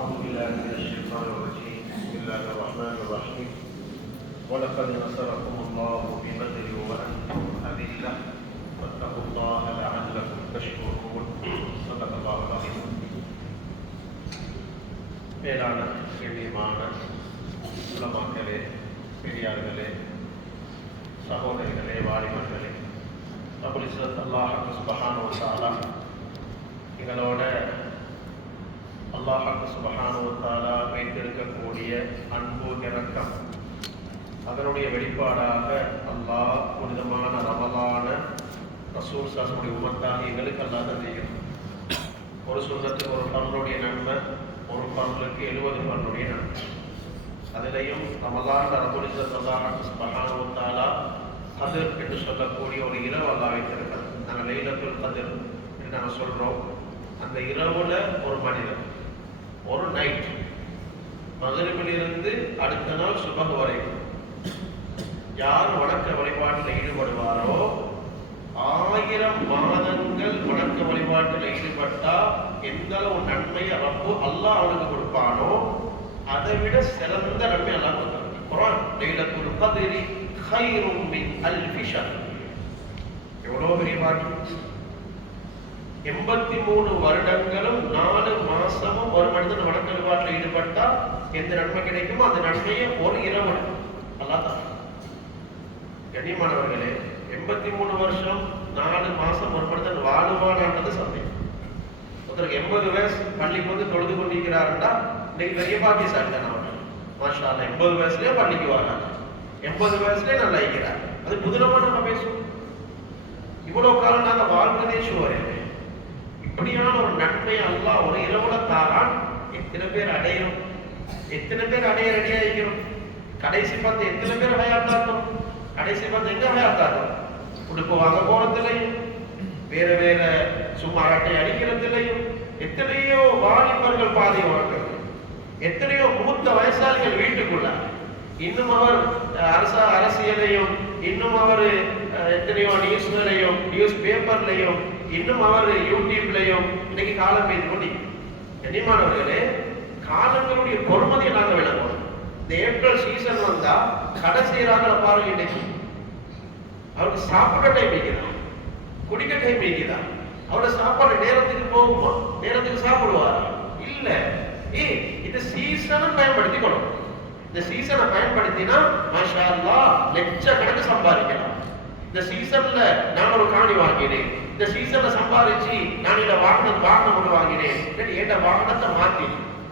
أعوذ بالله من الشيطان الرجيم بسم الله الرحمن الرحيم ولقد نصركم الله ببدر وأنتم أذلة واتقوا الله لعلكم تشكرون صدق الله العظيم. மேலான கண்ணியமான உலமாக்களே, பெரியார்களே, சகோதரிகளே, வாலிபர்களே, ரப்புல் இஸ்ஸத் அல்லாஹ் சுப்ஹானஹு வ தஆலா எங்களோட அல்லாஹ் சுப்ஹானஹு வ தஆலா வைத்திருக்கக்கூடிய அன்பு இரக்கம், அதனுடைய வெளிப்பாடாக அல்லாஹ் புனிதமான ரமலான ரசூல் ஸல்லல்லாஹு உம்மத்தாக எங்களுக்கு அல்லாஹ் தந்திருக்கிறார். ஒரு சுன்னத்துக்கு ஒரு பரலுடைய நன்மை, ஒரு பரலுக்கு 70 பரலுடைய நன்மை. அதிலையும் ரமலான் ரப்புல் இஸ்ஸத் அல்லாஹ் சுப்ஹானஹு வ தஆலா கத்ர் என்று சொல்லக்கூடிய ஒரு இரவு அல்லாஹ் வைத்திருக்கிறார். நாங்கள் லைலத்துல் கத்ர் என்று நாங்கள் சொல்கிறோம். அந்த இரவுல ஒரு மனிதன் ஒரு நைட் மகரிபிலிருந்து அடுத்த நாள் சுபஹ் வரைக்கும் யார் வணக்க வழிபாட்டில் ஈடுபடுவாரோ, 1000 மாதங்கள் வணக்க வழிபாட்டில் ஈடுபட்டா எந்த அளவு நன்மையை ரப்பு அல்லாஹ் அவனுக்கு கொடுப்பானோ அதை விட சிறந்த நன்மை அல்லாஹ் கொடுத்தாங்க. குர்ஆன் லைலத்துல் கத்ரி கைரும் மின் அல்ஃபி ஷஹர். எவ்வளவு பெரிய பாக்கியம்! 83 வருடங்களும் 4 மாசமும் ஒரு மனிதன் வணக்க வழிபாட்டில் ஈடுபட்டா எந்த நன்மை கிடைக்குமோ அந்த நன்மையை ஒரு இரவு அல்லாஹ் தரான். கண்ணியமானவர்களே, 83 வருஷம் 4 மாசம் ஒரு மனிதன் வாழுவானான்றது சந்தேகம். ஒருத்தருக்கு 80 வயசு பள்ளிக்கு வந்து தொழுது கொண்டிருக்கிறாருன்னா இன்னைக்கு பெரிய பாக்கியசாலி தான். அவர்கள் மாஷா அல்லாஹ் 80 வயசுலயே பள்ளிக்கு வராங்க, 80 வயசுலயே நல்லா இருக்கிறார். அது புதினமா நம்ம பேசுவோம். இவ்வளவு காலம் நாங்க வாழ்ந்ததே சுவரே. இப்படியான ஒரு நன்மை அல்லாஹ் ஒரு இரவுல தாரான். எத்தனை பேர் அடையும், எத்தனை பேர் அடைய ரெடியா இருக்கிறோம்? கடைசி பார்த்து எத்தனை பேர் ஹயாத்தாக்கும்? கடைசி பார்த்து எங்க ஹயாத்தாக்கும்? உடுப்பு வாங்க போறதுலையும், வேற வேற சும்மா அரட்டை அடிக்கிறதுலையும் எத்தனையோ வாலிபர்கள் பாதை வாழ்கிறது. எத்தனையோ மூத்த வயசாளிகள் வீட்டுக்குள்ள இன்னும் அவர் அரசியலையும், இன்னும் அவர் எத்தனையோ நியூஸ்லையும், நியூஸ் பேப்பர்லையும், இன்னும் அவர் யூடியூப்லையும் இன்னைக்கு காலம் பெய்து கொண்டு. கண்ணியமானவர்களே, காலங்களுடைய பொறுமதியை நாங்கள் விளங்குவோம். இந்த ஏப்ரல் சீசன் வந்தா கடை செய்யறாங்கள பாருங்க. இன்னைக்கு அவருக்கு சாப்பிட டைம் வைக்கிறான், குடிக்க டைம் வைக்கிறான். அவரோட சாப்பாடு நேரத்துக்கு போகுமா? நேரத்துக்கு சாப்பிடுவாரா? இல்ல. இந்த சீசனை பயன்படுத்திக்கணும். இந்த சீசனை பயன்படுத்தினா மாஷா அல்லாஹ் லட்சக்கணக்கு சம்பாதிக்கலாம். இந்த சீசன்ல நான் ஒரு காணி வாங்கினேன், இந்த சீசன்ல சம்பாதிச்சு நான் இந்த வாகனம் ஒன்று வாங்கினேன், என் வாகனத்தை மாத்தி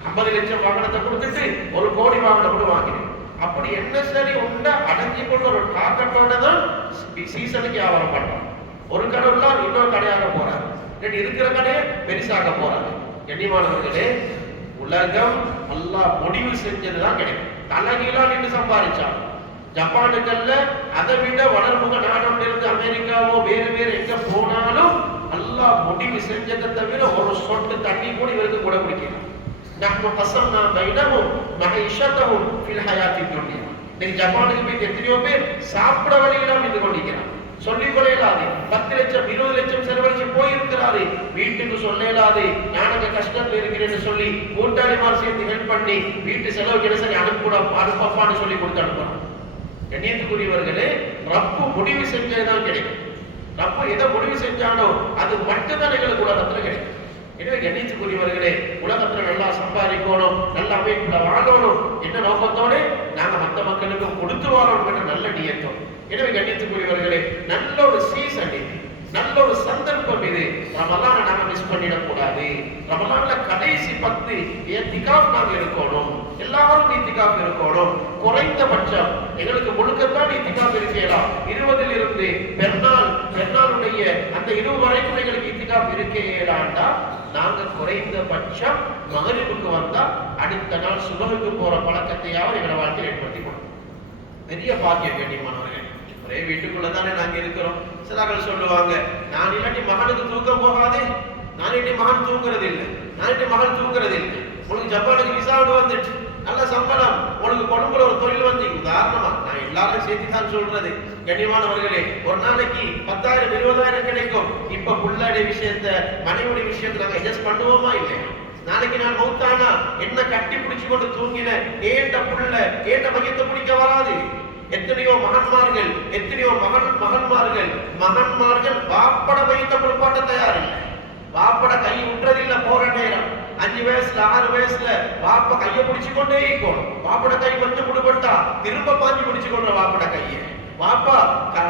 50 லட்சம் வாகனத்தை கொடுத்துட்டு 1 கோடி வாகனம் கூட வாங்கினேன். அப்படி என்ன சரி உண்டா அடங்கி கொண்டு ஒரு டாக்கெட்டோட தான் சீசனுக்கு வியாபாரம் பண்றான். ஒரு கடை உள்ள இன்னொரு கடையாக போறாரு, இருக்கிற கடையை பெருசாக போறாரு. கண்ணியமானவர்களே, உலகம் அல்லாஹ் முடிவு செஞ்சதுதான் கிடைக்கும். தலைகீழா நின்று சம்பாதிச்சான். ஜப்பானுக்கல்ல அதை விட வளர்முக நாடம் இருந்து அமெரிக்காவோ வேறு வேறு எங்க போனாலும் அல்லாஹ் முடிவு செஞ்சதை தவிர ஒரு சொட்டு தண்ணி கூட இவருக்கு கூட குடிக்கலாம். நஹ்னு கஸம்னா பைனஹும் மஹீஷத்தஹும் ஃபில் ஹயாத்தித் துன்யா. இன்னைக்கு ஜப்பானுக்கு போய் எத்தனையோ பேர் சாப்பிட வழியெல்லாம் இருந்து கொண்டிருக்கிறான். சொல்லிக் கொள்ளையிலாது 10 லட்சம் 20 லட்சம் செலவழிச்சு போயிருக்கிறாரு. வீட்டுக்கு சொல்லலாது நானங்க கஷ்டத்துல இருக்கிறேன்னு சொல்லி கூட்டாளிமார் சேர்த்து ஹெல்ப் பண்ணி வீட்டு செலவுக்கு என்ன சரி அனுப்பான்னு சொல்லி கொடுத்து அனுப்புறான். கண்ணியத்துக்குரியவர்களே, ரப்பு முடிவு செஞ்சதுதான் கிடைக்கும். ரப்பு எதை முடிவு செஞ்சானோ அது மட்டும்தான் எங்களுக்கு உலகத்துல கிடைக்கும். எனவே கண்ணியத்துக்குரியவர்களே, உலகத்துல நல்லா சம்பாதிக்கணும், நல்ல அமைப்புல வாழணும் என்ன நோக்கத்தோடு நாங்க மற்ற மக்களுக்கு கொடுத்து வாழணும் என்ற நல்ல நியத்தம். எனவே கண்ணியத்துக்குரியவர்களே, நல்ல ஒரு சீசன் இது, நல்ல ஒரு சந்தர்ப்பம் இது. ரமலானை நாம மிஸ் பண்ணிடக்கூடாது. ரமலான்ல கடைசி 10 இத்திகாஃப் நாங்க இருக்கணும். எல்லாரும் இத்திகாஃப் இருக்கணும். குறைந்தபட்சம் எங்களுக்கு முழுக்கத்தான் இத்திகாஃப் இருக்கலாம். 20 இருந்து பெருநாளுடைய அந்த 20 வரைக்கும் எங்களுக்கு இத்திகாஃப் இருக்கேடாண்டா நாங்க குறைந்தபட்சம் மகரிபுக்கு வந்தா அடுத்த நாள் சுபஹுக்கு போற பழக்கத்தையாவது எங்களை வாழ்க்கையில் ஏற்படுத்தி கொடுக்கும். பெரிய பாக்கியம். கண்ணியமானவர்கள், ஒரே வீட்டுக்குள்ளதானே நாங்க இருக்கிறோம். சிலர்கள் சொல்லுவாங்க, நான் இல்லாட்டி மகனுக்கு தூக்கம் போகாதே, நான் இல்லாட்டி மகன் தூங்குறது இல்லை, நான் இல்லாட்டி மகன் தூங்குறது இல்லை. உங்களுக்கு ஜப்பானுக்கு விசாடு வந்துட்டு நல்ல சம்பளம், உங்களுக்கு கொழும்புல ஒரு தொழில் வந்து, உதாரணமா நான் எல்லாரும் சேர்த்து தான் சொல்றது. கண்ணியமானவர்களே, ஒரு நாளைக்கு 10,000 20,000 கிடைக்கும். இப்ப புள்ளடைய விஷயத்த மனைவியுடைய விஷயத்த நாங்க அட்ஜஸ்ட் பண்ணுவோமா இல்லையா? நாளைக்கு நான் மௌத்தானா என்ன கட்டி பிடிச்சு கொண்டு தூங்கின ஏண்ட புள்ள ஏண்ட மையத்தை பிடிக்க வராது. எத்தனையோ மகன்மார்கள் எத்தனையோ மகன்மார்கள் வாப்பட மையத்தை குளிப்பாட்ட தயாரில்லை. வாப்பட கை விட்டுறதில்லை. போற நேரம் 5 வயசுல 6 வயசுல வாப்ப கையை பிடிச்சு கொண்டே இருக்கணும். வாப்பட கை கொஞ்சம் விடுபட்டா திரும்ப பாஞ்சு பிடிச்சு கொள்ற வாப்பட கையை. வாப்பா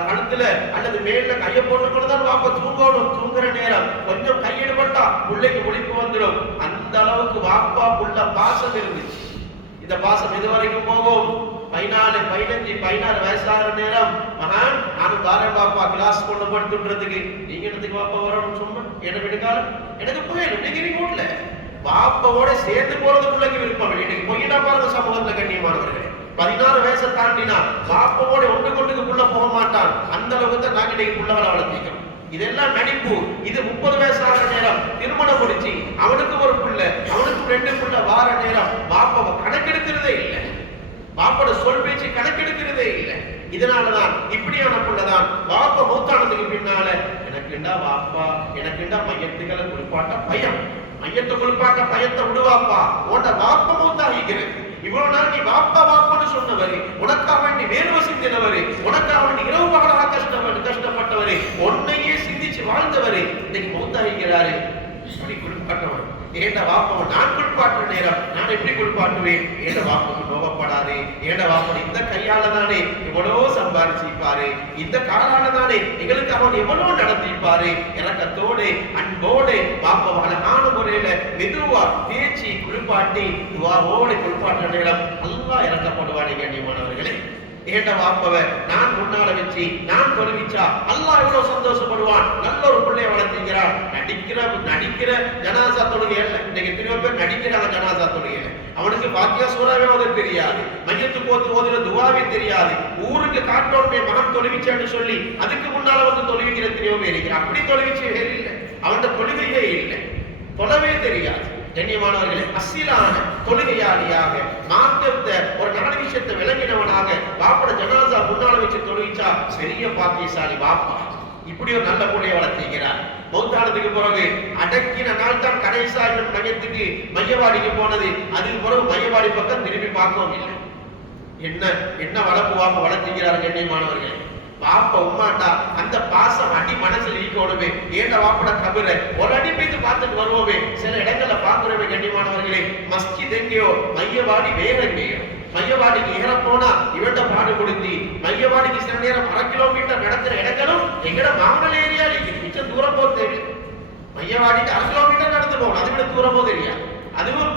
கழுத்துல அல்லது மேல கையை போட்டுக்கொண்டுதான் வாப்பா தூங்கணும். தூங்குற நேரம் கொஞ்சம் கையிடுபட்டா பிள்ளைக்கு ஒழிப்பு வந்துடும். அந்த அளவுக்கு வாப்பா புள்ள பாசம் இருந்துச்சு. இந்த பாசம் எது வரைக்கும் போகும்? 14, 15, 16 வயசாகிற நேரம் மகான் நானும் தாரேன் பாப்பா கிளாஸ் கொண்டு படுத்துன்றதுக்கு. நீங்க என்னத்துக்கு வாப்பா வரணும்? சும்மா என்ன விடுக்காலம் எனக்கு போயிடும். டிகிரி கூடல வாப்பாவோட சேர்ந்து போறது பிள்ளைக்கு விருப்பம். இன்னைக்கு பொய்யினா பாருங்க சமூகத்துல கண்ணியமானவர்களே. 16 வயசை தாண்டினா பாப்பாவோட ஒன்று கொண்டுக்குள்ள போக மாட்டான். அந்த அளவுக்கு தான் நாங்க இன்னைக்கு புள்ளவரை வளர்த்திக்கிறோம். இதெல்லாம் நடிப்பு. இது 30 வயசாகிற நேரம் திருமணம் முடிச்சு அவனுக்கு ஒரு புள்ள அவனுக்கு 2 புள்ள வார நேரம் பாப்பாவை கணக்கெடுக்கிறதே இல்லை. பாப்போட சொல் பேச்சு கணக்கெடுக்கிறதே இல்லை. இதனாலதான் இப்படியான புள்ளதான் வாப்பா மூத்தானதுக்கு பின்னால எனக்குண்டா வாப்பா எனக்குண்டா மையத்துக்களை குளிப்பாட்ட பயம். மையத்தை குளிப்பாட்ட பயத்தை விடுவாப்பா உன்ட வாப்பா மூத்தாகிக்கிறது. இவ்வளவு நாள் நீ வாப்பா வாப்பான்னு சொன்னவரு, உனக்காக வேண்டி வேர்வை சிந்தினவரு, உனக்காக வேண்டி இரவு பகலாக கஷ்டப்பட்டவரு, உன்னையே சிந்திச்சு வாழ்ந்தவரு இன்னைக்கு மூத்தாகிக்கிறாரு. இப்படி குளிப்பாட்டவன் ஏண்ட வாப்பாவை நான் குளிப்பாட்டுற நேரம் நான் எப்படி குளிப்பாட்டுவேன்? ஏண்ட வாப்புக்கு நோகப்படாது. ஏண்ட வாப்பன் இந்த கையால தானே எவ்வளவு சம்பாதிச்சிருப்பாரு, இந்த காலால தானே எங்களுக்கு அவன் எவ்வளவு நடத்திருப்பாரு. இறக்கத்தோடு அன்போடு வாப்பாவை அழகான முறையில மெதுவா தேய்ச்சி குளிப்பாட்டி துவாவோடு குளிப்பாட்டுற நேரம் நல்லா இறக்கப்படுவானே கண்ணியமானவர்களே. ஏண்ட வாப்பவை நான் முன்னால வச்சு நான் தொழுவிச்சா அல்லாஹ் எவ்வளவு சந்தோஷப்படுவான். நல்ல ஒரு பிள்ளைய வளர்த்திக்கிறான். நடிக்கிற ஜனாசா தொழுகை இல்ல. இன்னைக்கு எத்தனையோ பேர் நடிக்கிறாங்க ஜனாசா தொழுகையில. அவனுக்கு பாத்தியா சூறாவே ஓத தெரியாது, மையத்துக்கு ஓதுற துவாவே தெரியாது. ஊருக்கு காட்டோடுமே மகன் தொழுவிச்சான்னு சொல்லி அதுக்கு முன்னால வந்து தொழுவிக்கிற எத்தனையோ பேர் இருக்கிறான். அப்படி தொழுவிச்சே இல்லை. அவன் தொழுகையே இல்லை, தொழவே தெரியாது. கண்ணியமானவர்களே, அசிலான தொழுகையாளியாக மார்க்கத்தை ஒரு நல்ல விஷயத்தை விளங்கினவனாக வாப்பட ஜனாசா முன்னால வச்சு தொழுவிச்சா பெரிய பாக்கியசாலி வாப்பா. இப்படி ஒரு நல்ல புள்ளைய வளர்த்திக்கிறார். மௌத்தானதுக்கு பிறகு அடக்கின நாள் தான் கடைசா மையத்துக்கு மையவாடிக்கு போனது. அதுக்கு பிறகு மையவாடி பக்கம் திரும்பி பார்க்கவும் இல்லை. என்ன வளர்ப்பு வாப்ப வளர்த்திக்கிறார் கண்ணியமானவர்களே. வாப்ப உமாண்டா அந்த பாசம் அடி மனசுல ஈக்கோடுமே. ஏண்ட வாப்பட கபரை ஒரு அடி போய்த்து பார்த்துட்டு வருவோமே. சில இடங்கள்ல பார்க்கிறோமே கண்ணியமானவர்களே, மஸ்ஜித் எங்கேயோ மையவாடி வேற எங்கேயோ. மையவாடிக்கு ஏற போனா இவன்ட பாடு கொடுத்தி மையவாடிக்கு சில நேரம் 1/2 கிலோமீட்டர் நடக்கிற இடங்களும் எங்கட மாங்கல் ஏரியா இருக்குது. மிச்சம் தூரம் போக தெரியும். மையவாடிக்கு 1/2 கிலோமீட்டர் நடந்து போகணும். அதை விட தூரமோ தெரியாது. அதுவும்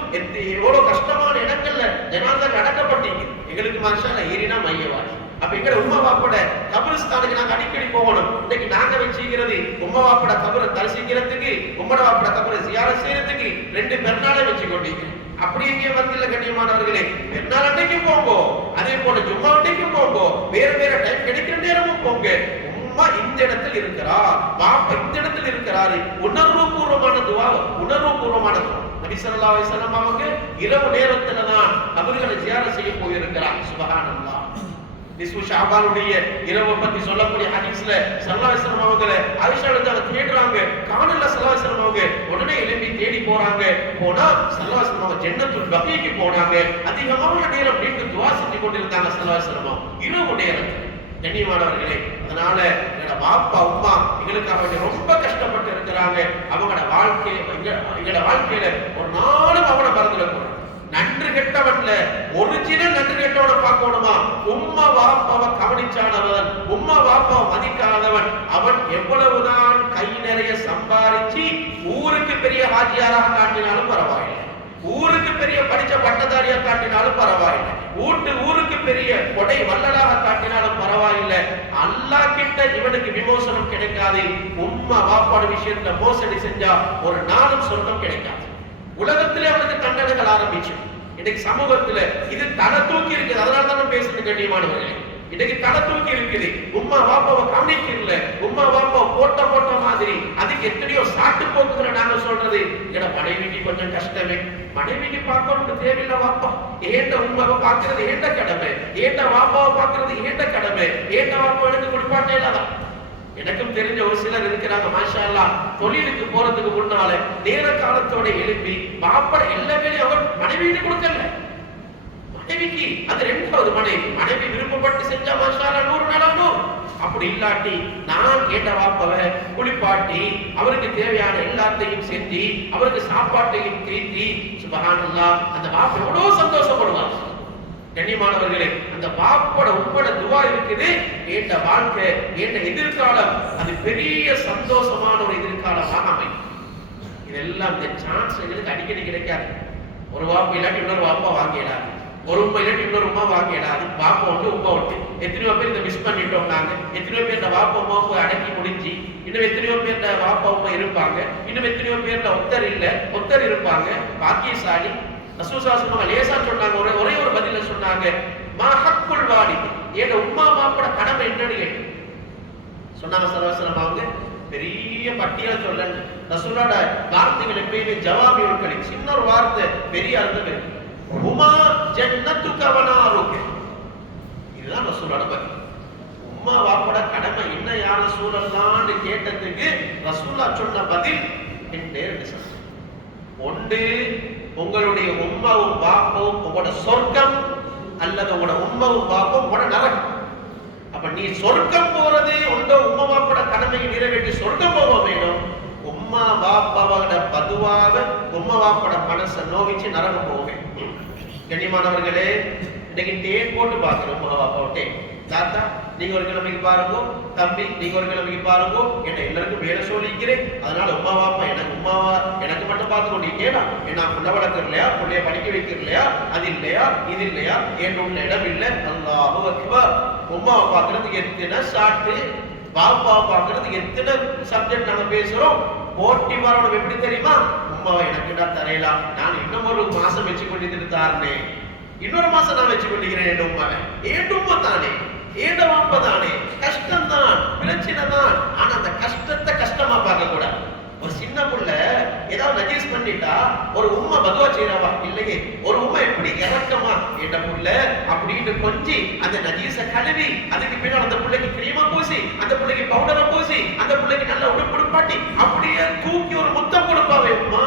எவ்வளவு கஷ்டமான இடங்கள்ல ஜனாதா நடக்கப்பட்டீங்க. எங்களுக்கு மாஷாஅல்லாஹ் ஏரினா மையவாடி. அப்ப எங்க உம்மா வாப்பட கபரிஸ்தானுக்கு நாங்க அடிக்கடி போகணும். இன்னைக்கு நாங்க வச்சுக்கிறது உம்மா வாப்பட கபரை தரிசிக்கிறதுக்கு, உம்மட வாப்பட கபரை ஜியாரத் செய்யறதுக்கு 2 பெருநாளை வச்சு கொண்டீங்க. அப்படி எங்கே வந்தில்ல கண்ணியமானவர்களே. பெருநாள் அன்னைக்கு போங்க, அதே போல ஜும்மா அன்னைக்கு போங்க, வேற டைம் கிடைக்கிற நேரமும் போங்க. உம்மா இந்த இடத்தில் இருக்கிறா, வாப்பா இந்த இடத்தில் இருக்கிறாரு. உணர்வுபூர்வமான துவா, உணர்வுபூர்வமான துவா. நபி ஸல்லல்லாஹு அலைஹி வஸல்லம் அவங்க இரவு நேரத்துல தான் கபர்களை ஜியாரத் செய்ய போயிருக்கிறார். சுப்ஹானல்லாஹ். நிஸ்ஃபு ஷஅபானுடைய இரவு பத்தி சொல்லக்கூடிய ஹதீஸ்ல ஸல்லல்லாஹு அலைஹி வஸல்லம் அவங்க ஆயிஷா ரலியல்லாஹு தேடுறாங்க. காணல ஸல்லல்லாஹு அலைஹி வஸல்லம் அவங்க உடனே எழும்பி தேடி போறாங்க. போனா ஸல்லல்லாஹு அலைஹி வஸல்லம் அவங்க ஜன்னத்துல் பகீக்கு போனாங்க. அதிகமான நேரம் நின்று துஆ செஞ்சு கொண்டிருந்தாங்க ஸல்லல்லாஹு அலைஹி வஸல்லம் இரவு நேரம். கண்ணியமானவர்களே, அதனால எங்களோட வாப்பா உம்மா எங்களுக்காக ரொம்ப கஷ்டப்பட்டு இருக்கிறாங்க. அவங்களோட வாழ்க்கையில ஒரு நாளும் அவனை மறந்துடக்கூடாது. நன்று கெட்டவன்ல ஒரிஜினல் நன்று கெட்டவனை பார்க்கணுமா? உம்மா வாப்பாவை கவனிச்சானவன், உம்மா வாப்பாவை மதிக்காதவன், அவன் எவ்வளவுதான் கை நிறைய சம்பாதிச்சு ஊருக்கு பெரிய ஹாஜியாராக காட்டினாலும் பரவாயில்லை, ஊருக்கு பெரிய படிச்ச பட்டதாரியா காட்டினாலும் பரவாயில்லை, ஊருக்கு பெரிய கொடை வல்லலாக காட்டினாலும் பரவாயில்லை, அல்லாஹ் கிட்ட இவனுக்கு விமோசனம் கிடைக்காது. உம்மா வாப்பாடு விஷயத்துல மோசடி செஞ்சா ஒரு நாளும் சொர்க்கம் கிடைக்காது. உலகத்திலே அவனுக்கு தண்டனைகள் ஆரம்பிச்சு. இன்னைக்கு சமூகத்துல இது தலை தூக்கி இருக்குது. அதனால தான் பேசுறது கண்ணியமானவர்களே. இன்னைக்கு தலை தூக்கி இருக்குது. உம்மா வாப்பாவை கவனிக்கல, உம்மா வாப்பா போட்ட மாதிரி அதுக்கு எத்தனையோ சாட்டு போக்குகிற நாங்க சொல்றது. ஏன்னா மனைவிக்கு கொஞ்சம் கஷ்டமே, மனைவிக்கு பார்க்கணும்னு தேவையில்லை. வாப்பா ஏண்ட உம்மாவை பார்க்கறது ஏண்ட கடமை, ஏண்ட வாப்பாவை பார்க்கறது ஏண்ட கடமை. ஏண்ட வாப்பா எனக்கு குளிப்பாட்டே இல்லாதான் எனக்கும் தெரிஞ்ச ஒரு சிலர் இருக்கிறாங்க, மாஷா அல்லாஹ், தொழிலுக்கு போறதுக்கு முன்னால நேர காலத்தோட எழுப்பி பாப்பட எல்லா வேலையும் அவர் மனைவிட்டு கொடுக்கல. மனைவிக்கு அது ரெண்டாவது மனைவி விருப்பப்பட்டு செஞ்சா மாஷா அல்லாஹ் 100 நாளா 100. அப்படி இல்லாட்டி நான் கேட்ட வாப்பவை குளிப்பாட்டி அவருக்கு தேவையான எல்லாத்தையும் செஞ்சு அவருக்கு சாப்பாட்டையும் தீட்டி சுப்ஹானல்லாஹ், அந்த வாப்ப எவ்வளவு சந்தோஷப்படுவார். கண்ணியமானவர்களே, அந்த பாப்போட உப்பட துவா இருக்குது, ஏண்ட வாழ்க்கை ஏண்ட எதிர்காலம் அது பெரிய சந்தோஷமான ஒரு எதிர்காலமாக அமையும். இதெல்லாம் இந்த சான்ஸ் எங்களுக்கு அடிக்கடி கிடைக்காது. ஒரு வாப்பா இல்லாட்டி இன்னொரு வாப்பா வாங்கிடாது, ஒரு உண்மை இல்லாட்டி இன்னொரு உமா வாங்கிடாது. வாப்பா ஒன்று உமா ஒன்று. எத்தனையோ பேர் இதை மிஸ் பண்ணிட்டோம். நாங்க எத்தனையோ பேர் இந்த வாப்பா உமாவை அடக்கி முடிஞ்சு, இன்னும் எத்தனையோ பேர் இந்த வாப்பா உமா இருப்பாங்க, இன்னும் எத்தனையோ பேர் ஒத்தர் இல்ல ஒத்தர் இருப்பாங்க. பாக்கியசாலி ரசூல் ஸல்லல்லாஹு அலைஹி வஸல்லம் சொன்னாங்க, ஒரே ஒரு பதில சொன்னாங்க, மா ஹக்குல் வாலித், ஏட உம்மா பாப்போட கடமை என்னன்னு கேட்டு சொன்னாங்க. ஸல்லல்லாஹு அலைஹி வஸல்லம் அவங்க பெரிய பட்டியல சொல்லல. ரசூலோட வார்த்தைகள் எப்பயுமே ஜவாபியுல் கலீம், சின்ன ஒரு வார்த்தை பெரிய அர்த்தம் இருக்கு. உமா ஜன்னத்துக வ நாருக, இதுதான் ரசூலோட பதில். உம்மா பாப்போட கடமை என்ன யா ரசூலல்லாஹ்னு கேட்டதுக்கு ரசூலுல்லாஹ் சொன்ன பதில் ரெண்டே ரெண்டு. ஒன்று, உங்களுடைய உம்மாவும் பாப்பாவும் உங்களோட சொர்க்கம், அல்லது உங்களோட உம்மாவும் பாப்பாவும் உங்களோட நரகம். அப்ப நீ சொர்க்கம் போறது உண்ட உம்மா பாப்போட கடமையை நிறைவேற்றி சொர்க்கம் போக வேணும். உம்மா பாப்பாவோட பதுவாக உம்மா பாப்போட மனசை நோவிச்சு நரகம் போவேன். கண்ணியமானவர்களே, இன்னைக்கு டேட் போட்டு பார்க்கிறோம். உம்மா பாப்பாவோட தாத்தா நீங்க ஒரு கிழமைக்கு பாருங்க, தம்பி நீங்க ஒரு கிழமைக்கு பாருங்க, என்ன எல்லாருக்கும் வேலை சொல்லிக்கிறேன். அதனால உம்மா பாப்பா எனக்கு உம்மாவா எனக்கு மட்டும் பார்த்து கொண்டிருக்கேனா, என்ன புள்ள வளர்க்கலையா, புள்ளைய படிக்க வைக்கிறலையா, அது இல்லையா இது இல்லையா, என் உள்ள இடம் இல்லை. அல்லாஹு அக்பர். உம்மாவை பார்க்கறதுக்கு எத்தனை ஷாட்டு, பாப்பாவை பார்க்கறதுக்கு எத்தனை சப்ஜெக்ட் நாங்க பேசுறோம். போட்டி வரணும் எப்படி தெரியுமா? உம்மாவை எனக்கு நான் தரையலாம், நான் இன்னும் ஒரு மாசம் வச்சு கொண்டு தாருனே, இன்னொரு மாசம் நான் வச்சு கொண்டிருக்கிறேன். என் உம்மாவை ஏன் உம்மா தானே, ஏண்ட வாப்ப தானே, கஷ்டம் தான் பிரச்சனை தான். ஆனா அந்த கஷ்டத்தை கஷ்டமா பார்க்க கூடாது. ஒரு சின்ன புள்ள ஏதாவது நஜீஸ் பண்ணிட்டா ஒரு உம்மா பதுவா செய்யறாவா? இல்லையே. ஒரு உம்மா எப்படி இறக்கமா ஏண்ட புள்ள அப்படின்னு கொஞ்சி அந்த நஜீஸ கழுவி அதுக்கு பின்னால் அந்த பிள்ளைக்கு கிரீமா பூசி, அந்த பிள்ளைக்கு பவுடரை பூசி, அந்த பிள்ளைக்கு நல்ல உடுப்பாட்டி அப்படியே தூக்கி ஒரு முத்தம் கொடுப்பாவே உம்மா.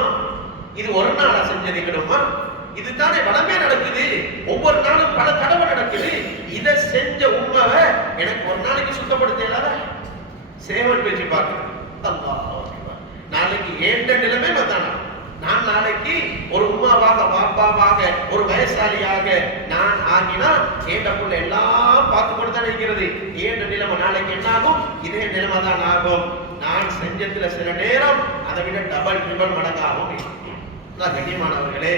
இது ஒரு நாளா செஞ்சது கிடையுமா? இதுதானே வளமே நடக்குது. ஒவ்வொரு நாளும் பல தடவை நடக்குது. இதை செஞ்ச உம்மாவை எனக்கு ஒரு நாளைக்கு சுத்தப்படுத்தலாத சேவன் பேச்சு பார்க்கிறேன். நாளைக்கு ஏண்ட நிலைமை வந்தானா, நான் நாளைக்கு ஒரு உம்மாவாக பாப்பாவாக ஒரு வயசாலியாக நான் ஆகினா ஏண்ட புள்ள எல்லாம் பார்த்து கொண்டு தான் இருக்கிறது. ஏண்ட நிலைமை நாளைக்கு என்ன ஆகும்? இதே நிலைமை தான் ஆகும். நான் செஞ்சதுல சில நேரம் அதை விட டபுள் ட்ரிபிள் மடங்காகும். கண்ணியமானவர்களே,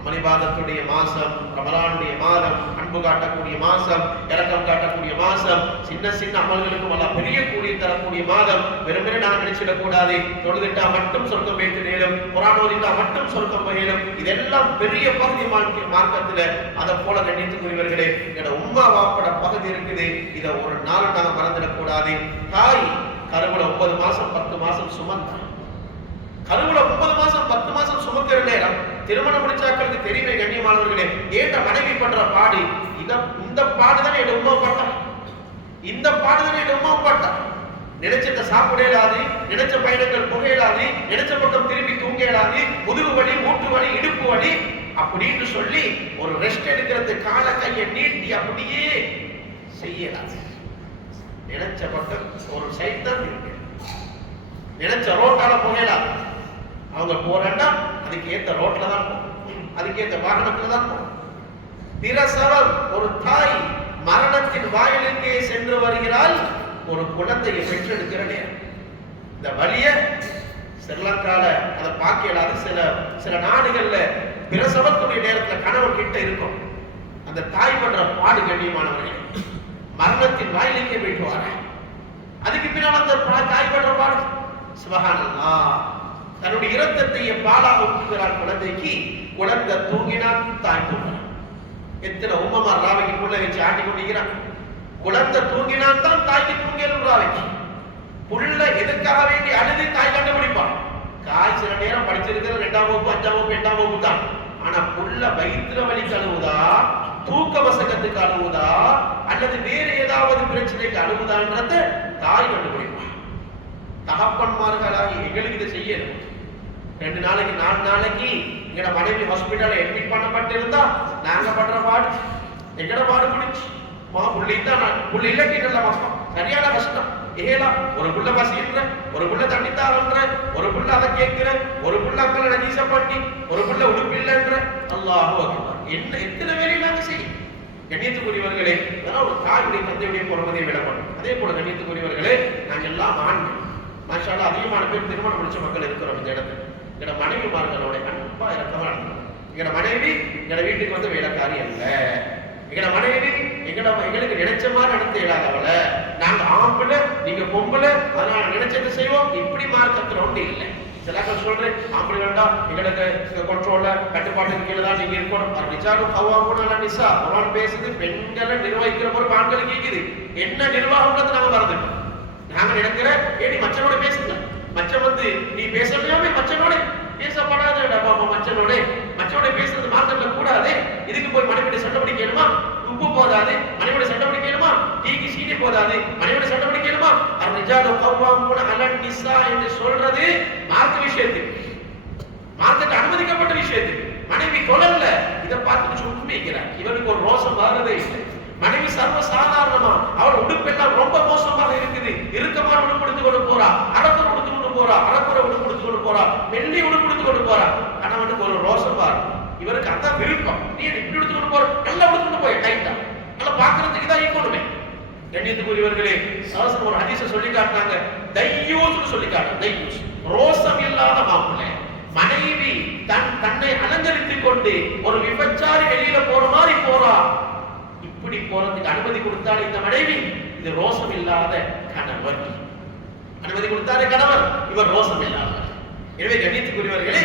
அமளிபாதத்துடைய மாசம், ரமலானுடைய மாதம், அன்பு காட்டக்கூடிய மாசம், இரக்கம் காட்டக்கூடிய மாசம், சின்ன சின்ன அமல்களுக்கும் அல்ல பெரிய கூலி தரக்கூடிய மாதம். வெறுமனே நான் நினைச்சிடக் கூடாது, தொழுதுட்டா மட்டும் சொர்க்கம் வைத்து நேரும், குர்ஆன் ஓதிட்டா மட்டும் சொர்க்கம் போயிடும். இதெல்லாம் பெரிய பகுதி மார்க்கத்துல. அதை போல கண்ணியத்துக்குரியவர்களே, என்னோட உம்மா வாப்பட பகுதி இருக்குது. இதை ஒரு நாள் நாங்க மறந்துடக்கூடாது. தாய் கருவுல 9 மாசம் 10 மாசம் சுமந்தா, கருவுல 9 மாசம் 10 மாசம் சுமக்கிற நேரம் திருமணம் முடிச்சாக்களுக்கு தெரியுமே கண்ணியமானவர்களே, ஏண்ட மனைவி பண்ற பாடு இந்த பாடுதானே என் உமா பட்டா, இந்த பாடுதானே என் உமா பட்டா. நினைச்சத சாப்பிட இயலாது, நினைச்ச பயணங்கள் புக இயலாது, நினைச்ச பக்கம் திரும்பி தூங்க இயலாது, முதுகு வலி, மூட்டு வலி, இடுப்பு வலி அப்படின்னு சொல்லி ஒரு ரெஸ்ட் எடுக்கிறது கால கையை நீட்டி அப்படியே செய்யலாது. நினைச்ச பக்கம் ஒரு சைட் தான் இருக்கு, நினைச்ச ரோட்டால புகையலாம். அவங்க போறாண்டா அதுக்கு ஏத்த ரோட்ல தான் போகும், அதுக்கு ஏத்த வாகனத்துல தான் போகும். பிரசவம், ஒரு தாய் மரணத்தின் வாயிலுக்கே சென்று வருகிறாள். ஒரு குழந்தையை பெற்றெடுக்கிற நேரம் இந்த வலிய ஸ்ரீலங்கால அதை பார்க்கலாது. சில நாடுகள்ல பிரசவத்துடைய நேரத்துல கணவன் கிட்ட இருக்கும். அந்த தாய் பண்ற பாடு கண்ணியமானவர்கள், மரணத்தின் வாயிலுக்கே போயிட்டு வர. அதுக்கு பின்னால் அந்த தாய் பண்ற பாடு சுப்ஹானல்லாஹ், தன்னுடைய இரத்தத்தையே பாலாக ஊற்றுகிறார் குழந்தைக்கு. குழந்தை தூங்கினான், தாய் தூங்கினான். எத்தனை உம்மமார் ராவைக்கு புள்ள வச்சு ஆட்டி கொண்டிருக்கிறான். குழந்தை தூங்கினான் தான் தாய்க்கு தூங்கியலும் ராவைக்கு. புள்ள எதுக்காக வேண்டி அழுது தாய் கண்டுபிடிப்பான். காய் சில நேரம் படிச்சிருக்கிற 2ஆம் வகுப்பு 5ஆம் வகுப்பு 8ஆம் வகுப்பு தான். ஆனா புள்ள வயிற்று வலிக்கு அழுவுதா, தூக்க வசகத்துக்கு அழுவுதா, அல்லது வேறு ஏதாவது பிரச்சனைக்கு அழுவுதான்றத தாய் கண்டுபிடிப்பான். தகப்பன்மார்களாகி எங்களுக்கு இதை செய்யணும். 2 நாளைக்கு 4 நாளைக்கு எங்கட மனைவி ஹாஸ்பிட்டல்ல அட்மிட் பண்ணப்பட்டிருந்தா நாங்க பண்ற பாடு எங்கட பாடு பிடிச்சு புள்ளி இல்லாட்டி நல்ல கஷ்டம், சரியான கஷ்டம். ஏலா ஒரு புள்ள பசின்ற, ஒரு புள்ள தண்ணி தாரன்ற, ஒரு புள்ள அதை கேட்கிற, ஒரு புள்ள அக்களை நஜீச பண்ணி, ஒரு புள்ள உடுப்பு இல்லைன்ற. அல்லாஹ் அக்பர். என்ன எத்தனை வேலையை நாங்க செய்யும். கண்ணியத்துக்குரியவர்களே, அதெல்லாம் ஒரு தாயுடைய தந்தையுடைய பொறுமதியை விளக்கணும். அதே போல கண்ணியத்துக்குரியவர்களே, நாங்க எல்லாம் ஆண்கள் மாஷா அல்லாஹ் அதிகமான பேர் திருமணம் முடிச்ச மக்கள் இருக்கிறோம் இந்த இடத்துல. எங்கட மனைவிமார்களோட அன்பா இறக்கமா நடந்தோம். எங்கட மனைவி எங்கட வீட்டுக்கு வந்து வேலைக்காரி அல்ல. எங்கட மனைவி எங்களுக்கு நினைச்ச மாதிரி நடத்த இயலாதவள. நாங்க ஆம்பளை, நீங்க பொம்பளை, அதனால நினைச்சது செய்வோம். இப்படி மார்க்கத்துல ஒன்று இல்லை. சிலர்கள் சொல்றேன் ஆம்பளை வேண்டாம், எங்களுக்கு கண்ட்ரோல்ல கட்டுப்பாட்டுக்கு கீழே தான் நீங்க இருக்கணும். நிச்சாலும் கவ்வாமுனால நிசா குர்ஆன் பேசுது, பெண்களை நிர்வகிக்கிற ஒரு ஆண்களுக்கு கேக்குது. என்ன நிர்வாகம்ன்றது நாங்க மறந்துட்டோம். நாங்க நினைக்கிற ஏடி மச்சனோட பேசுங்க, மச்சன் வந்து நீ பேசலையாமே மச்சனோட பேசப்படாத மச்சனோட பேசுறது மார்க்கெட்ல கூடாது. இதுக்கு போய் மனைவியோட சட்டப்படி கேளுமா? உப்பு போதாது மனைவியோட சட்டப்படி கேளுமா? டீக்கு சீனி போதாது மனைவியோட சட்டப்படி கேளுமா? அர்ரிஜாலு கவ்வாமுன அலன் நிஸா என்று சொல்றது மார்க்க விஷயத்துக்கு, மார்க்கெட் அனுமதிக்கப்பட்ட விஷயத்துக்கு. மனைவி கொலல்ல இதை பார்த்துட்டு சும்மா வைக்கிறார். இவனுக்கு ஒரு ரோசம் வரதே இல்லை. மனைவி சர்வ சாதாரணமா அவள் உடுப்பெல்லாம் ரொம்ப மோசமாக இருக்குது. இறுக்கமான உடுப்பு எடுத்து கொண்டு போறா, அரக்குறை உடுத்து கொண்டு போறா, அரக்குறை உடுப்பு எடுத்து கொண்டு போறா, வெள்ளி உடுப்பு எடுத்து கொண்டு போறா. கணவனுக்கு ஒரு ரோசம் பாரு, இவருக்கு அதான் விருப்பம். நீ இப்படி எடுத்து கொண்டு போற, நல்லா எடுத்து கொண்டு போய் கைட்டா நல்லா பாக்குறதுக்கு தான் ஈக்கணுமே. கண்ணியத்துக்குரியவர்களே, சலசம் ஒரு ஹதீஸை சொல்லி காட்டினாங்க. தையூஸ் சொல்லி காட்டு. தையூஸ் ரோசம் இல்லாத மாப்பிள்ளை. மனைவி தன்னை அலங்கரித்துக் கொண்டு ஒரு விபச்சாரி வெளியில போற மாதிரி போறா. இப்படி போறதுக்கு அனுமதி கொடுத்தால் இந்த மனைவி, இது ரோசம் இல்லாத கணவர். அனுமதி கொடுத்தாலே கணவர், இவர் ரோசம் இல்லாதவர். எனவே கண்ணியத்துக்குரியவர்களே,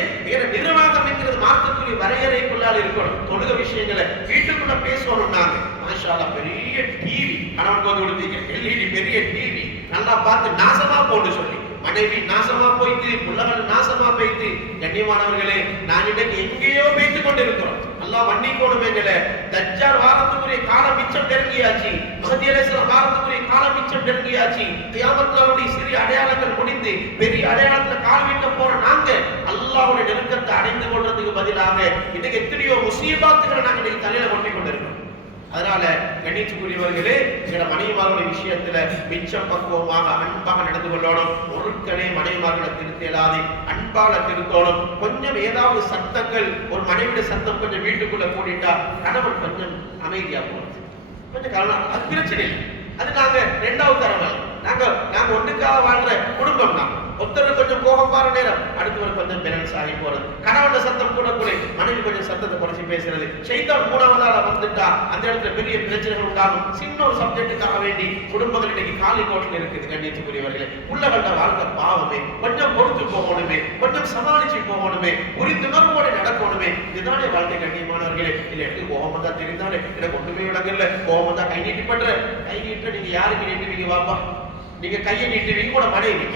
நிர்வாகம் என்கிறது மார்க்கத்துக்குரிய வரையறைக்குள்ளால் இருக்கணும். தொழுக விஷயங்களை வீட்டுக்குள்ள பேசணும். நாங்க மாஷா அல்லாஹ் பெரிய டிவி கணவன் வந்து கொடுத்தீங்க, எல்இடி பெரிய டிவி நல்லா பார்த்து நாசமா போட்டு சொல்லி மனைவி நாசமா போயிட்டு, புள்ளகள் நாசமா போயிட்டு. கண்ணியமானவர்களே, நான் இன்னைக்கு எங்கேயோ போயிட்டு கொண்டு இருக்கிறோம். அல்லாஹ் மன்னிக்கணுமேங்கல. தஜ்ஜால் வாரத்துக்குரிய காலம் மிச்சம் நெருங்கியாச்சு. மஹதி அலைஹிஸ்ஸலாம் வாரத்துக்குரிய காலம் மிச்சம் நெருங்கியாச்சு. கியாமத் நாளுடைய சிறிய அடையாளங்கள் முடிந்து பெரிய அடையாளத்துல கால் வைக்க போற நாங்க அல்லாஹ்வுடைய நெருக்கத்தை அடைந்து கொள்றதுக்கு பதிலாக இன்னைக்கு எத்தனையோ முசீபாத்துகளை நாங்க இன்னைக்கு தலையில கொண்டு கொண்டிருக்கோம். அதனால கண்ணியத்துக்குரியவர்களே, எங்களோட மனைவிமார்களுடைய விஷயத்துல மிச்சம் பக்குவமாக அன்பாக நடந்து கொள்ளணும். ஒருக்கனே மனைவிமார்களை திருத்த இயலாது, அன்பால திருத்தணும். கொஞ்சம் ஏதாவது சத்தங்கள், ஒரு மனைவியோட சத்தம் கொஞ்சம் வீட்டுக்குள்ள கூடிட்டா கணவன் கொஞ்சம் அமைதியா போறது, கொஞ்சம் காரணம் அது பிரச்சனை இல்லை. அது நாங்க 2வது தரவல். நாங்க ஒன்றுக்காக வாழ்ற குடும்பம் தான். ஒருத்தர் கொஞ்சம் கோபம் பாரு நேரம், அடுத்தவர் கொஞ்சம் பேலன்ஸ் ஆகி போறது. கணவன் சத்தம் கூட குறை, மனைவி கொஞ்சம் சத்தத்தை குறைச்சி பேசுறது. ஷைத்தான் 3வதால வந்துட்டா அந்த இடத்துல பெரிய பிரச்சனைகள் உண்டாகும். சின்ன ஒரு சப்ஜெக்டுக்காக வேண்டி குடும்பங்கள் இன்னைக்கு காலி கோட்டில் இருக்குது. கண்ணியத்துக்குரியவர்களே, உள்ளவண்ட வாழ்க்கை பாவமே. கொஞ்சம் பொறுத்து போகணுமே, கொஞ்சம் சமாளிச்சு போகணுமே, புரிந்துணர்வோட நடக்கணுமே. இதுதானே வாழ்க்கை. கண்ணியமானவர்களே, இல்லை எடுத்து கோபமா தான் தெரிந்தாலே எனக்கு ஒன்றுமே விளங்கல, கோபமா தான் கை நீட்டி பண்ற. கை நீட்ட நீங்க யாருக்கு நீட்டுவீங்க? வாப்பா, நீங்க கையை நீட்டுவீங்க கூட மனைவி.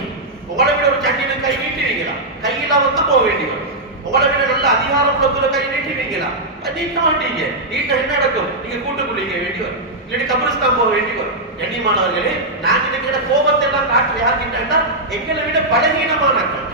உங்களை விட ஒரு சட்டியில கை நீட்டுவீங்களா? கையில வந்து போக வேண்டி வரும். உங்களை விட நல்ல அதிகாரம் புலத்துல கை நீட்டுவீங்களா? நீட்ட மாட்டீங்க. நீட்ட என்ன நடக்கும்? நீங்க கூட்டுக்குள்ளிக்க வேண்டி வரும், இல்லாட்டி கபிரிஸ்தான் போக வேண்டி வரும். கண்ணியமானவர்களே, நான் நினைக்கிற கோபத்தை எல்லாம் காற்று யாருக்கிட்டா எங்களை விட பலகீனமானாக்கள்,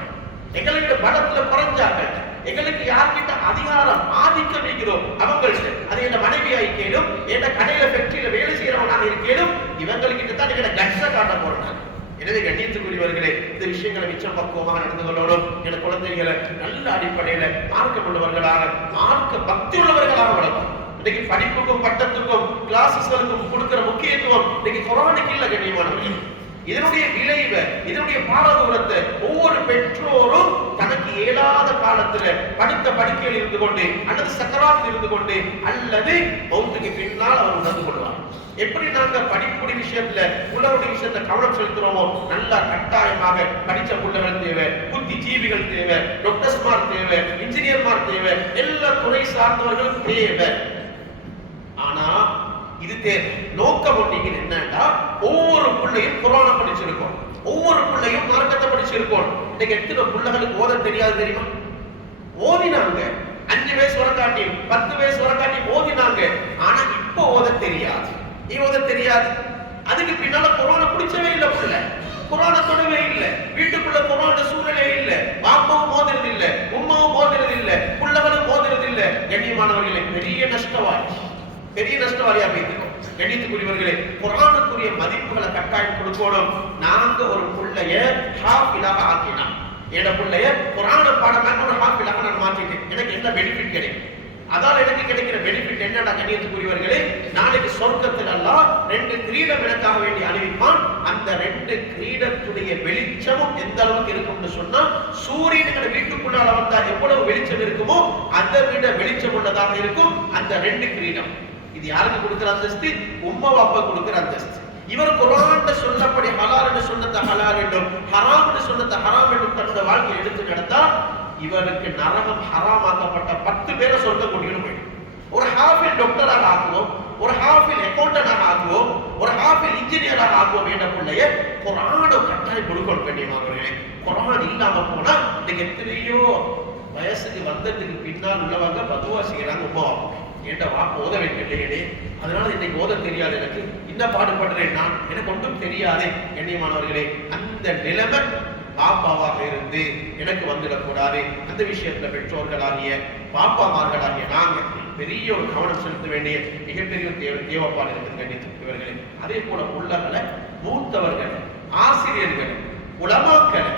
எங்களை விட பலத்துல குறைஞ்சாக்கள், எங்களுக்கு யார்கிட்ட அதிகாரம் ஆதிக்கம் வைக்கிறோம் அவங்கள்ட்ட. அது என்ன மனைவியா இருக்கேனும், என்ன கடையில ஃபேக்டரியில வேலை செய்யறவனாக இருக்கேனும், இவங்கள்கிட்ட தான் எங்களை கட்ச காட்ட போறோம். எனவே கண்ணியத்துக்குரியவர்களே, இந்த விஷயங்களை மிச்சம் பக்குவமாக நடந்து கொள்ளணும். என குழந்தைகளை நல்ல அடிப்படையில மார்க்க உள்ளவர்களாக, மார்க்க பக்தி உள்ளவர்களாக வளர்க்கும். இன்னைக்கு படிப்புக்கும் பட்டத்துக்கும் கிளாஸஸ்களுக்கும் கொடுக்கிற முக்கியத்துவம் இன்னைக்கு குர்ஆனுக்கு இல்ல. கண்ணியமானவர்களே, இதனுடைய விளைவை, இதனுடைய பாரதூரத்தை ஒவ்வொரு பெற்றோரும் தனக்கு இயலாத காலத்துல படித்த படிக்கையில் இருந்து கொண்டு, அல்லது சக்கராத்தில் இருந்து கொண்டு, அல்லது மௌத்துக்கு பின்னால் அவர் உணர்ந்து கொள்வார். எப்படி நாங்க படிப்புடைய விஷயத்துல, புள்ளவருடைய விஷயத்துல கவனம் செலுத்துறோமோ, நல்லா கட்டாயமாக படிச்ச புள்ளகள் தேவை, புத்தி ஜீவிகள் தேவை, டாக்டர்ஸ்மார் தேவை, இன்ஜினியர்மார் தேவை, எல்லா துறை சார்ந்தவர்களும் தேவை. ஆனா இது தேவை. நோக்கம் ஒன்றிங்க என்னன்னா, ஒவ்வொரு பிள்ளையும் குர்ஆனை படிச்சிருக்கோம், ஒவ்வொரு பிள்ளையும் மார்க்கத்தை படிச்சிருக்கோம். இன்னைக்கு எத்தனை பிள்ளைகளுக்கு ஓத தெரியாது தெரியுமா? ஓதினாங்க 5 வயசு வரக்காட்டி 10 வயசு வரக்காட்டி ஓதினாங்க. ஆனா இப்ப ஓத தெரியாது, ஓத தெரியாது. அதுக்கு பின்னால குர்ஆனை பிடிச்சவே இல்லை, பிள்ளை குர்ஆனை தொடவே இல்லை. வீட்டுக்குள்ள குர்ஆன் சூழலே இல்ல, பாப்பாவும் ஓதுறது இல்ல, உம்மாவும் ஓதுறது இல்ல, புள்ளகளும் ஓதுறது இல்ல. கண்ணியமானவர்களே, பெரிய நஷ்டவாளியா போயிட்டோம். கண்ணியத்துக்குரியவர்களே, குர்ஆனுக்குரிய மதிப்புகளை கட்டாயம் கொடுக்கணும். நாங்க ஒரு புள்ளைய ஹாஃபிலாக ஆக்கினா, என் புள்ளைய குர்ஆன் பாடமாக ஒரு ஹாஃபிலாக நான் மாத்திட்டேன், எனக்கு என்ன பெனிஃபிட் கிடைக்கும்? அதால எனக்கு கிடைக்கிற பெனிஃபிட் என்னடா கண்ணியத்துக்குரியவர்களே, நாளைக்கு சொர்க்கத்தில் அல்லாஹ் 2 கிரீடம் எனக்காக வேண்டி அணிவிப்பான். அந்த 2 கிரீடத்துடைய வெளிச்சமும் எந்த அளவுக்கு இருக்கும்னு சொன்னா, சூரியனுடைய வீட்டுக்குள்ளால வந்தா எவ்வளவு வெளிச்சம் இருக்குமோ அதை விட வெளிச்சம் உள்ளதாக இருக்கும் அந்த 2 கிரீடம். இது யாருக்கு கொடுக்கிற அந்தஸ்து? உம்மா அப்பா கொடுக்கிற அந்தஸ்து. இவர் குர்ஆன்ல சொல்லப்படி ஹலால் என்று சொன்னத ஹலால் என்றும் ஹராம் என்று சொன்னத ஹராம் என்றும் தன்னுடைய வாழ்க்கையை எடுத்து நடந்தா இவருக்கு நரகம் ஹராமாக்கப்பட்ட 10 பேரை சொர்க்கம் கொண்டு போயிடும். ஒரு ஹாஃபில் டாக்டராக ஆக்குவோம், ஒரு ஹாஃபில் அக்கௌண்டன்டாக ஆக்குவோம், ஒரு ஹாஃபில் இன்ஜினியராக ஆக்குவோம். என்ற பிள்ளைய குர்ஆனை கட்டாயம் கொடுக்கணும். வேண்டியவர்களே, குர்ஆன் இல்லாம போனா இன்னைக்கு எத்தனையோ வயசுக்கு வந்ததுக்கு பின்னால் உள்ளவங்க பதுவா செய்யறாங்க. உமா என்ற வாக்கு ஓத வைக்கலையே, அதனால இன்னைக்கு ஓத தெரியாது, எனக்கு என்ன பாடுபடுறேன் நான், எனக்கு ஒன்றும் தெரியாது. கண்ணியமானவர்களே, அந்த நிலைமை பாப்பாவாக இருந்து எனக்கு வந்துடக்கூடாது. அந்த விஷயத்துல பெற்றோர்களாகிய பாப்பாமார்களாகிய நாங்க பெரிய ஒரு கவனம் செலுத்த வேண்டிய மிகப்பெரிய தேவைப்பாடு இருக்குது. கண்ணியத்துக்குரியவர்களே, அதே போல உள்ளவர்களை, மூத்தவர்களை, ஆசிரியர்களை, உலமாக்களை,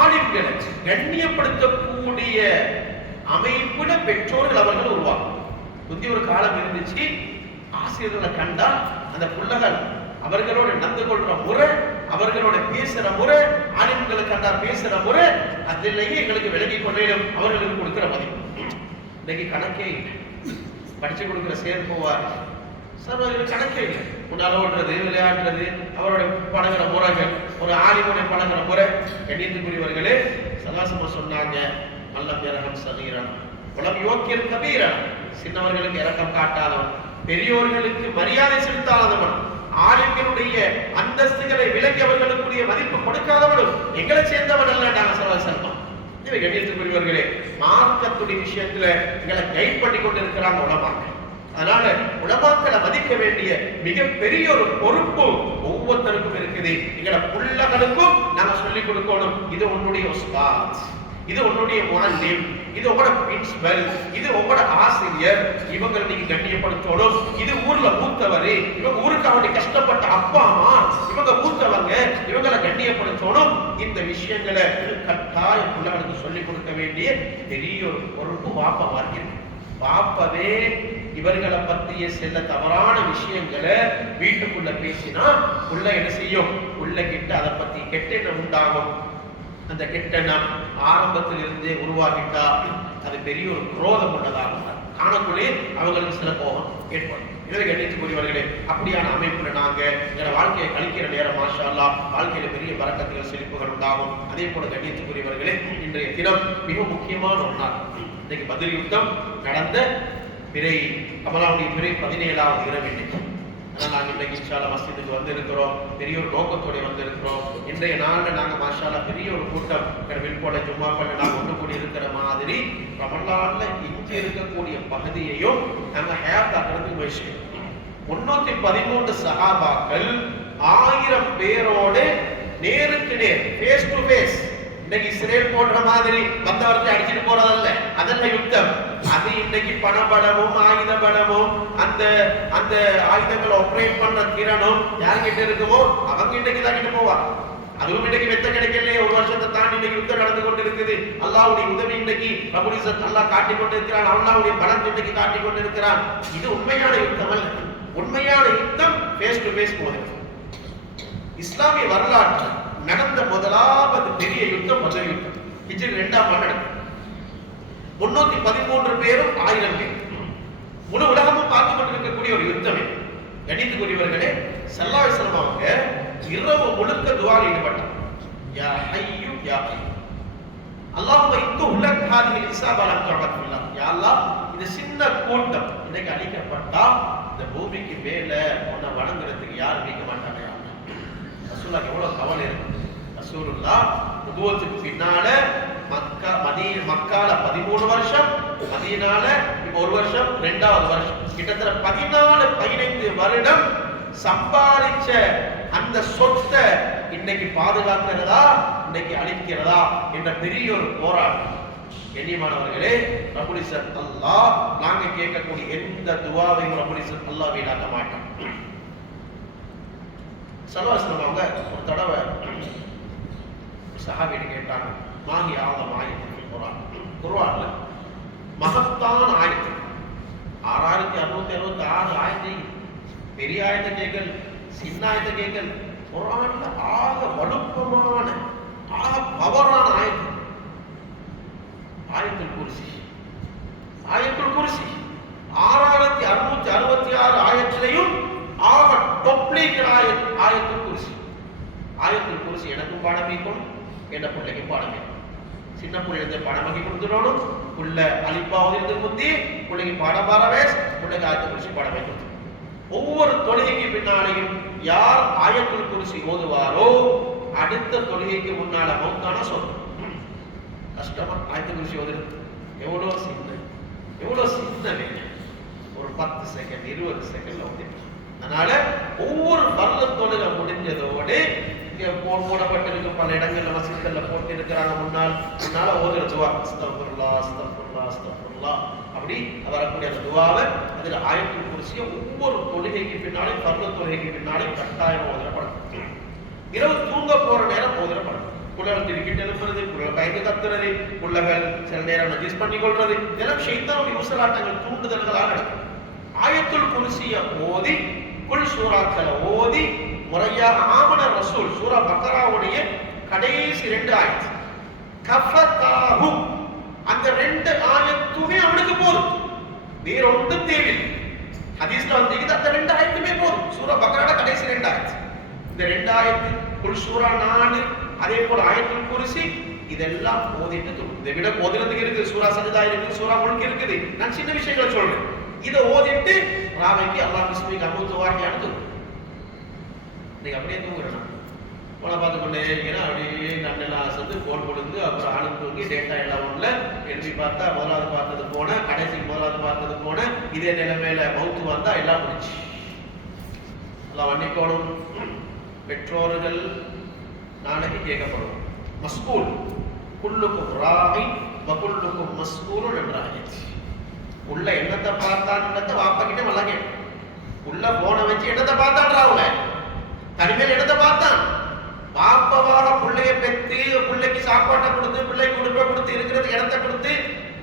ஆலிம்களை கண்ணியப்படுத்தக்கூடிய அமைப்புல பெற்றோர்கள் அவர்கள் உருவாக்கும். புதிய ஒரு காலம் இருந்துச்சு, ஆசிரியர்களை கண்டா அந்த புள்ளகள் அவர்களோட நடந்து கொள்ற முறை, அவர்களோட பேசுற முறை, ஆலிம்களை கண்டா பேசுற முறை, அதிலேயே எங்களுக்கு விலகி கொண்டேனும் அவர்களுக்கு கொடுக்கிற மதிப்பு. இன்னைக்கு கணக்கே இல்லை. படிச்சு கொடுக்கிற சேர் போவார் சார், கணக்கே இல்லை. முன்னால ஓடுறது, விளையாடுறது, அவருடைய பழகிற முறைகள், ஒரு ஆலிமுறை பழகிற முறை. கண்ணியத்துக்குரியவர்களே, சலாசமா சொன்னாங்க, அல்லம் இரகம் சகீரன் உலம் யோக்கியர் கபீரன், சின்னவர்களுக்கு இரக்கம் காட்டாதவன், பெரியோர்களுக்கு மரியாதை செலுத்தாதவன், ஆலிம்களுடைய அந்தஸ்துகளை விலகி அவர்களுக்குரிய மதிப்பு கொடுக்காதவனும் எங்களை சேர்ந்தவன் அல்ல. நாங்கள் சொல்றோம். இவை கண்ணியத்துக்குரியவர்களே, மார்க்கத்துடைய விஷயத்துல எங்களை கைட் பண்ணி கொண்டிருக்கிறாங்க உலமாக்கள். அதனால உலமாக்களை மதிக்க வேண்டிய மிகப்பெரிய ஒரு பொறுப்பு ஒவ்வொருத்தருக்கும் இருக்குது. எங்களை புள்ளகளுக்கும் நாங்க சொல்லிக் கொடுக்கணும், இது உன்னுடைய உஸ்தாத், இது உன்னுடைய முஅல்லிம், இது உங்களோட பிரின்சிபல், இது உங்களோட ஆசிரியர், இவங்களை நீங்க கண்ணியப்படுத்தணும். இது ஊர்ல மூத்தவர், இவங்க ஊருக்கு அவனுடைய கஷ்டப்பட்ட அப்பா அம்மா, இவங்க மூத்தவங்க, இவங்களை கண்ணியப்படுத்தணும். இந்த விஷயங்களை கட்டாய பிள்ளைகளுக்கு சொல்லிக் கொடுக்க வேண்டிய பெரிய ஒரு பொறுப்பு வாப்பா இருக்கு. வாப்பவே இவர்களை பற்றிய சில தவறான விஷயங்களை வீட்டுக்குள்ள பேசினா உள்ள என்ன செய்யும்? உள்ள கிட்ட அதை பத்தி கெட்டெண்ணம் உண்டாகும். அந்த கெட்டெண்ணம் ஆரம்பத்தில் இருந்தே உருவாகிட்டா அது பெரிய ஒரு குரோதம் உள்ளதாகும். காணக்குள்ளே அவங்களுக்கு சில கோபம் ஏற்படும். எனவே கண்ணியத்துக்குரியவர்களே, அப்படியான அமைப்புல நாங்க எங்களோட வாழ்க்கையை கழிக்கிற நேரம் மாஷா அல்லாஹ் வாழ்க்கையில பெரிய பரக்கத்துகள் செழிப்புகள் உண்டாகும். அதே போல கண்ணியத்துக்குரியவர்களே, இன்றைய தினம் மிக முக்கியமான ஒரு நாள். இன்னைக்கு பத்ர் யுத்தம் நடந்த பிறை, கமலாவுடைய பிறை 17வது இரவு இன்னைக்கு. நாங்கள் இன்றைக்கு இன்ஷால்லா மஸ்ஜிதுக்கு வந்திருக்கிறோம், பெரிய ஒரு நோக்கத்தோடு வந்திருக்கிறோம். இன்றைய நாளில் நாங்கள் மாஷால்லா பெரிய ஒரு கூட்டம் வில்போல ஜும்மா பண்ண நாங்கள் ஒன்று கூடி இருக்கிற மாதிரி ரமலான்ல இங்கே இருக்கக்கூடிய பகுதியையும் நாங்கள் ஹேயாத்தாக்கிறதுக்கு முயற்சி. 313 சஹாபாக்கள் 1000 பேரோடு நேருக்கு நேர், ஃபேஸ் டு ஃபேஸ். இன்னைக்கு இஸ்ரேல் போன்ற மாதிரி வந்தவர்களை அடிச்சுட்டு போறதல்ல, அதல்ல யுத்தம். அது இன்னைக்கு பணபலமும் ஆயுத பலமும் அந்த அந்த ஆயுதங்களை ஆபரேட் பண்ற திறனும் யார்கிட்ட இருக்குமோ அவங்க இன்னைக்கு தான் கிட்ட போவா. அதுவும் இன்னைக்கு வெத்த கிடைக்கலையே, ஒரு வருஷத்தை தாண்டி இன்னைக்கு யுத்தம் நடந்து கொண்டு இருக்குது. அல்லாஹ்வுடைய உதவி இன்னைக்கு ரப்பல் இஸ்ஸத் அல்லாஹ் காட்டி கொண்டு இருக்கிறான், அல்லாஹ்வுடைய பலம் இன்னைக்கு காட்டி கொண்டு இருக்கிறான். இது உண்மையான யுத்தம் அல்ல. உண்மையான யுத்தம் ஃபேஸ் டு ஃபேஸ் போகுது. இஸ்லாமிய வரலாற்று நடந்த முதலாவது பெரிய யுத்தம் பத்ர் யுத்தம். ஹிஜ்ரி 2ஆம் ஆண்டு நடந்தது. 313 பேரும் 1000 பேர், முழு உலகமும் பார்த்து கொண்டிருக்கக்கூடிய ஒரு யுத்தமே. கணித்துக்குரியவர்களே, ஸல்லல்லாஹு அலைஹி வஸல்லம் அவங்க இரவு முழுக்க துஆவில் ஈடுபட்டாங்க. யா ஹய்யு யா கய்யூம் அல்லாஹும்ம இன்துஹ்லக் ஹாதிஹில் இஸாபா லம் துஅபத்பில்லாஹ். யா அல்லாஹ், இந்த சின்ன கூட்டம் இன்னைக்கு அழிக்கப்பட்டா இந்த பூமிக்கு மேல உன்னை வணங்குறதுக்கு யாரும் நிற்க மாட்டாங்க. யா அல்லாஹ், ரசூலுல்லாஹ் எவ்வளவு கவலை இருக்கு. ரசூலுல்லாஹ் நுபுவத்துக்கு பின்னால மக்கால 13 வருஷம், மதீனால இப்போ 1 வருஷம், 2வது வருஷம், கிட்டத்தட்ட 14-15 வருடம் சம்பாதிச்ச அந்த சொத்தை இன்னைக்கு பாதுகாக்கிறதா இன்னைக்கு அழிக்கிறதா என்ற பெரிய ஒரு போராட்டம். கண்ணியமானவர்களே, ரப்புல் இஸ்ஸத் அல்லாஹ் நாங்க கேட்கக்கூடிய எந்த துஆவையும் ரப்புல் இஸ்ஸத் அல்லாஹ் வீணாக்க மாட்டான். ஸல்லல்லாஹு அலைஹி வஸல்லம் ஒரு தடவை சஹாபிட்ட கேட்டாங்க, மாஹி ஆலம் ஆயத்துல் குர்ஆன், குர்ஆன்ல மகத்தான ஆயத்து 6666 ஆயத்தை, பெரிய ஆயத்தை கேட்கல், சின்ன ஆயத்தை கேட்கல், குர்ஆன்ல ஆக வலுப்பமான ஆக பவரான ஆயத்து ஆயத்துல் குர்சி. ஆயத்துல் குர்சி 6666 ஆயத்திலையும் ஆக டொப்ளிக்கிற ஆயத்துல் குர்சி. ஆயத்துல் குர்சி எனக்கும் பாடம் வைக்கணும், என் பிள்ளைக்கும் பாடம் வைக்கணும். சின்ன பிள்ளைங்க பாடம் வாங்கி கொடுத்துடணும், புள்ள அலிப்பாவது முந்தி பிள்ளைக்கு பாடம் பாரவே, பிள்ளைக்கு ஆயத்துல் குர்சி பாடம் வாங்கி கொடுத்து. ஒவ்வொரு தொழுகைக்கு பின்னாலையும் யார் ஆயத்துல் குர்சி ஓதுவாரோ அடுத்த தொழுகைக்கு முன்னால மௌத்தான சொல்லும். கஷ்டமா ஆயத்துல் குர்சி ஓதுறது எவ்வளோ சின்ன வேலை, ஒரு 10 செகண்ட் 20 செகண்ட்ல ஓதிடலாம். அதனால ஒவ்வொரு பர்ல தொழுகை முடிஞ்சதோடு இங்க போடப்பட்டிருக்கு, பல இடங்கள்ல மஸ்ஜித்கள்ல போட்டு இருக்கிறாங்க, முன்னால ஓதுற துவா அஸ்தக்ஃபிருல்லாஹ் அஸ்தக்ஃபிருல்லாஹ் அஸ்தக்ஃபிருல்லாஹ் அப்படி வரக்கூடிய அந்த துவாவை அதுல ஆயத்துல் குர்சியை ஒவ்வொரு தொழுகைக்கு பின்னாலே பர்ல தொழுகைக்கு பின்னாலே கட்டாயம் ஓதப்படும். இரவு தூங்க போற நேரம் ஓதப்படும். புள்ளகள் திருக்கிட்டு எழுப்புறது, புள்ளகள் கைக்கு கத்துறது, புள்ளகள் சில நேரம் நஜீஸ் பண்ணி கொள்றது, இதெல்லாம் ஷைத்தானுடைய ஊசலாட்டங்கள் தூண்டுதல்களாக நடக்கும். ஆயத்துல் குர்சியை ஓதி குல் சூராக்களை ஓதி முறையாக ஆமன ரசூல் சூரா பக்கராவுடைய கடைசி 2 ஆயத்து கஃபதாஹு, அந்த 2 ஆயத்துமே அவனுக்கு போதும், வேற ஒன்றும் தேவையில்லை. ஹதீஸ்ல வந்து அந்த 2 ஆயத்துமே போதும். சூரா பக்கராட கடைசி 2 ஆயத்து, இந்த 2 ஆயத்து குல் சூரா 4, அதே போல ஆயத்துல் குர்சி, இதெல்லாம் ஓதிட்டு இதை விட ஓதுறதுக்கு இருக்குது, சூரா சஜதா இருக்குது, சூரா முல்க் இருக்குது. நான் சின்ன விஷயங்களை சொல்றேன். இதை ஓதிட்டு ராவைக்கு அல்லாஹ் பிஸ்மிக அமுத்துவாகியானு தூங்கும். நீங்க அப்படியே தூங்குறேன் போன பார்த்து கொண்டே இருக்கிறேன், அப்படியே கண்ணெல்லாம் சேர்ந்து போன் கொடுத்து அப்புறம் ஆளும் தூங்கி டேட்டா எல்லாம் ஒண்ணுல எழுதி பார்த்தா முதலாவது பார்த்தது போன, கடைசி முதலாவது பார்த்தது போன, இதே நிலைமையில மௌத்து வந்தா எல்லாம் முடிச்சு. எல்லாம் வண்டிக்கோணும். பெற்றோர்கள் நாளைக்கு கேட்கப்படும். மஸ்கூல் குல்லுக்கும் ராகி வகுல்லுக்கும் மஸ்கூலும் என்றாயிடுச்சு. உள்ள என்னத்தை பார்த்தான்றத வாப்பா கிட்ட நல்லா கேட்கும். உள்ள போன வச்சு என்னத்தை பார்த்தான்றாவுல தனிமேல் என்னத்தை பார்த்தான். பாப்பவாக பிள்ளைய பெற்று பிள்ளைக்கு சாப்பாட்டை கொடுத்து பிள்ளைக்கு உடுப்பை கொடுத்து இருக்கிறது இடத்தை கொடுத்து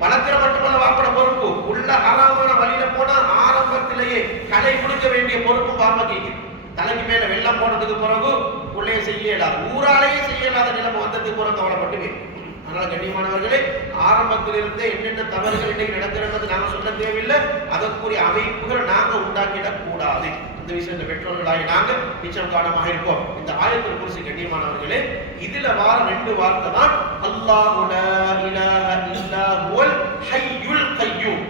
வளர்க்கிற மட்டுமல்ல வாப்பட பொறுப்பு. உள்ள ஆறாமான வழியில போனா ஆரம்பத்திலேயே கலை கொடுக்க வேண்டிய பொறுப்பு பாப்பா கேட்குது. தலைக்கு மேல வெள்ளம் போனதுக்கு பிறகு பிள்ளைய செய்யலாது, ஊராலேயே செய்யலாத நிலைமை வந்ததுக்கு பிறகு கவலைப்பட்டு. அதனால கண்ணியமானவர்களே, ஆரம்பத்திலிருந்தே என்னென்ன தவறுகள் இன்னைக்கு நடக்கிறது நாங்க சொல்ல தேவையில்லை. அதற்குரிய அமைப்புகளை நாங்க உண்டாக்கிடக் கூடாது. இந்த விஷயத்துல பெற்றோர்களாகி நாங்க நிச்சயம் காரணமாக இருப்போம். இந்த ஆயத்துல் குர்சி கண்ணியமானவர்களே, இதுல வார 2 வார்த்தை தான் அல்லாஹு லா இலாஹ இல்லா ஹுவல் ஹய்யுல் கய்யூம்.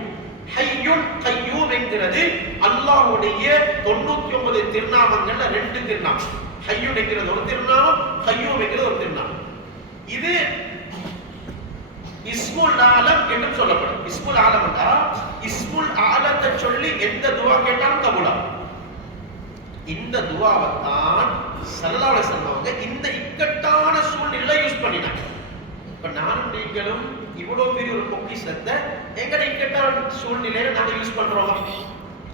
ஹய்யுல் கய்யூம் என்கிறது அல்லாஹ்வுடைய 99 திருநாமங்கள்ல 2 திருநாமம். ஹய்யுல் என்கிறது ஒரு திருநாமம், கய்யூம் என்கிறது ஒரு திருநாமம். இது இஸ்முல் ஆலம் என்று சொல்லப்படும். இஸ்முல் ஆலம்னா இஸ்முல் ஆலத்தை சொல்லி எந்த துஆ கேட்டாலும் கபூலாகும். இந்த துஆவை தான் ஸல்லல்லாஹு அலைஹி வஸல்லம் இந்த இக்கட்டான சூழ்நிலையில யூஸ் பண்ணினாங்க. இப்ப நானும் நீங்களும் இவ்வளவு பெரிய ஒரு பொக்கிஷத்தை எங்கட இக்கட்டான சூழ்நிலையில நாங்க யூஸ் பண்றோமா?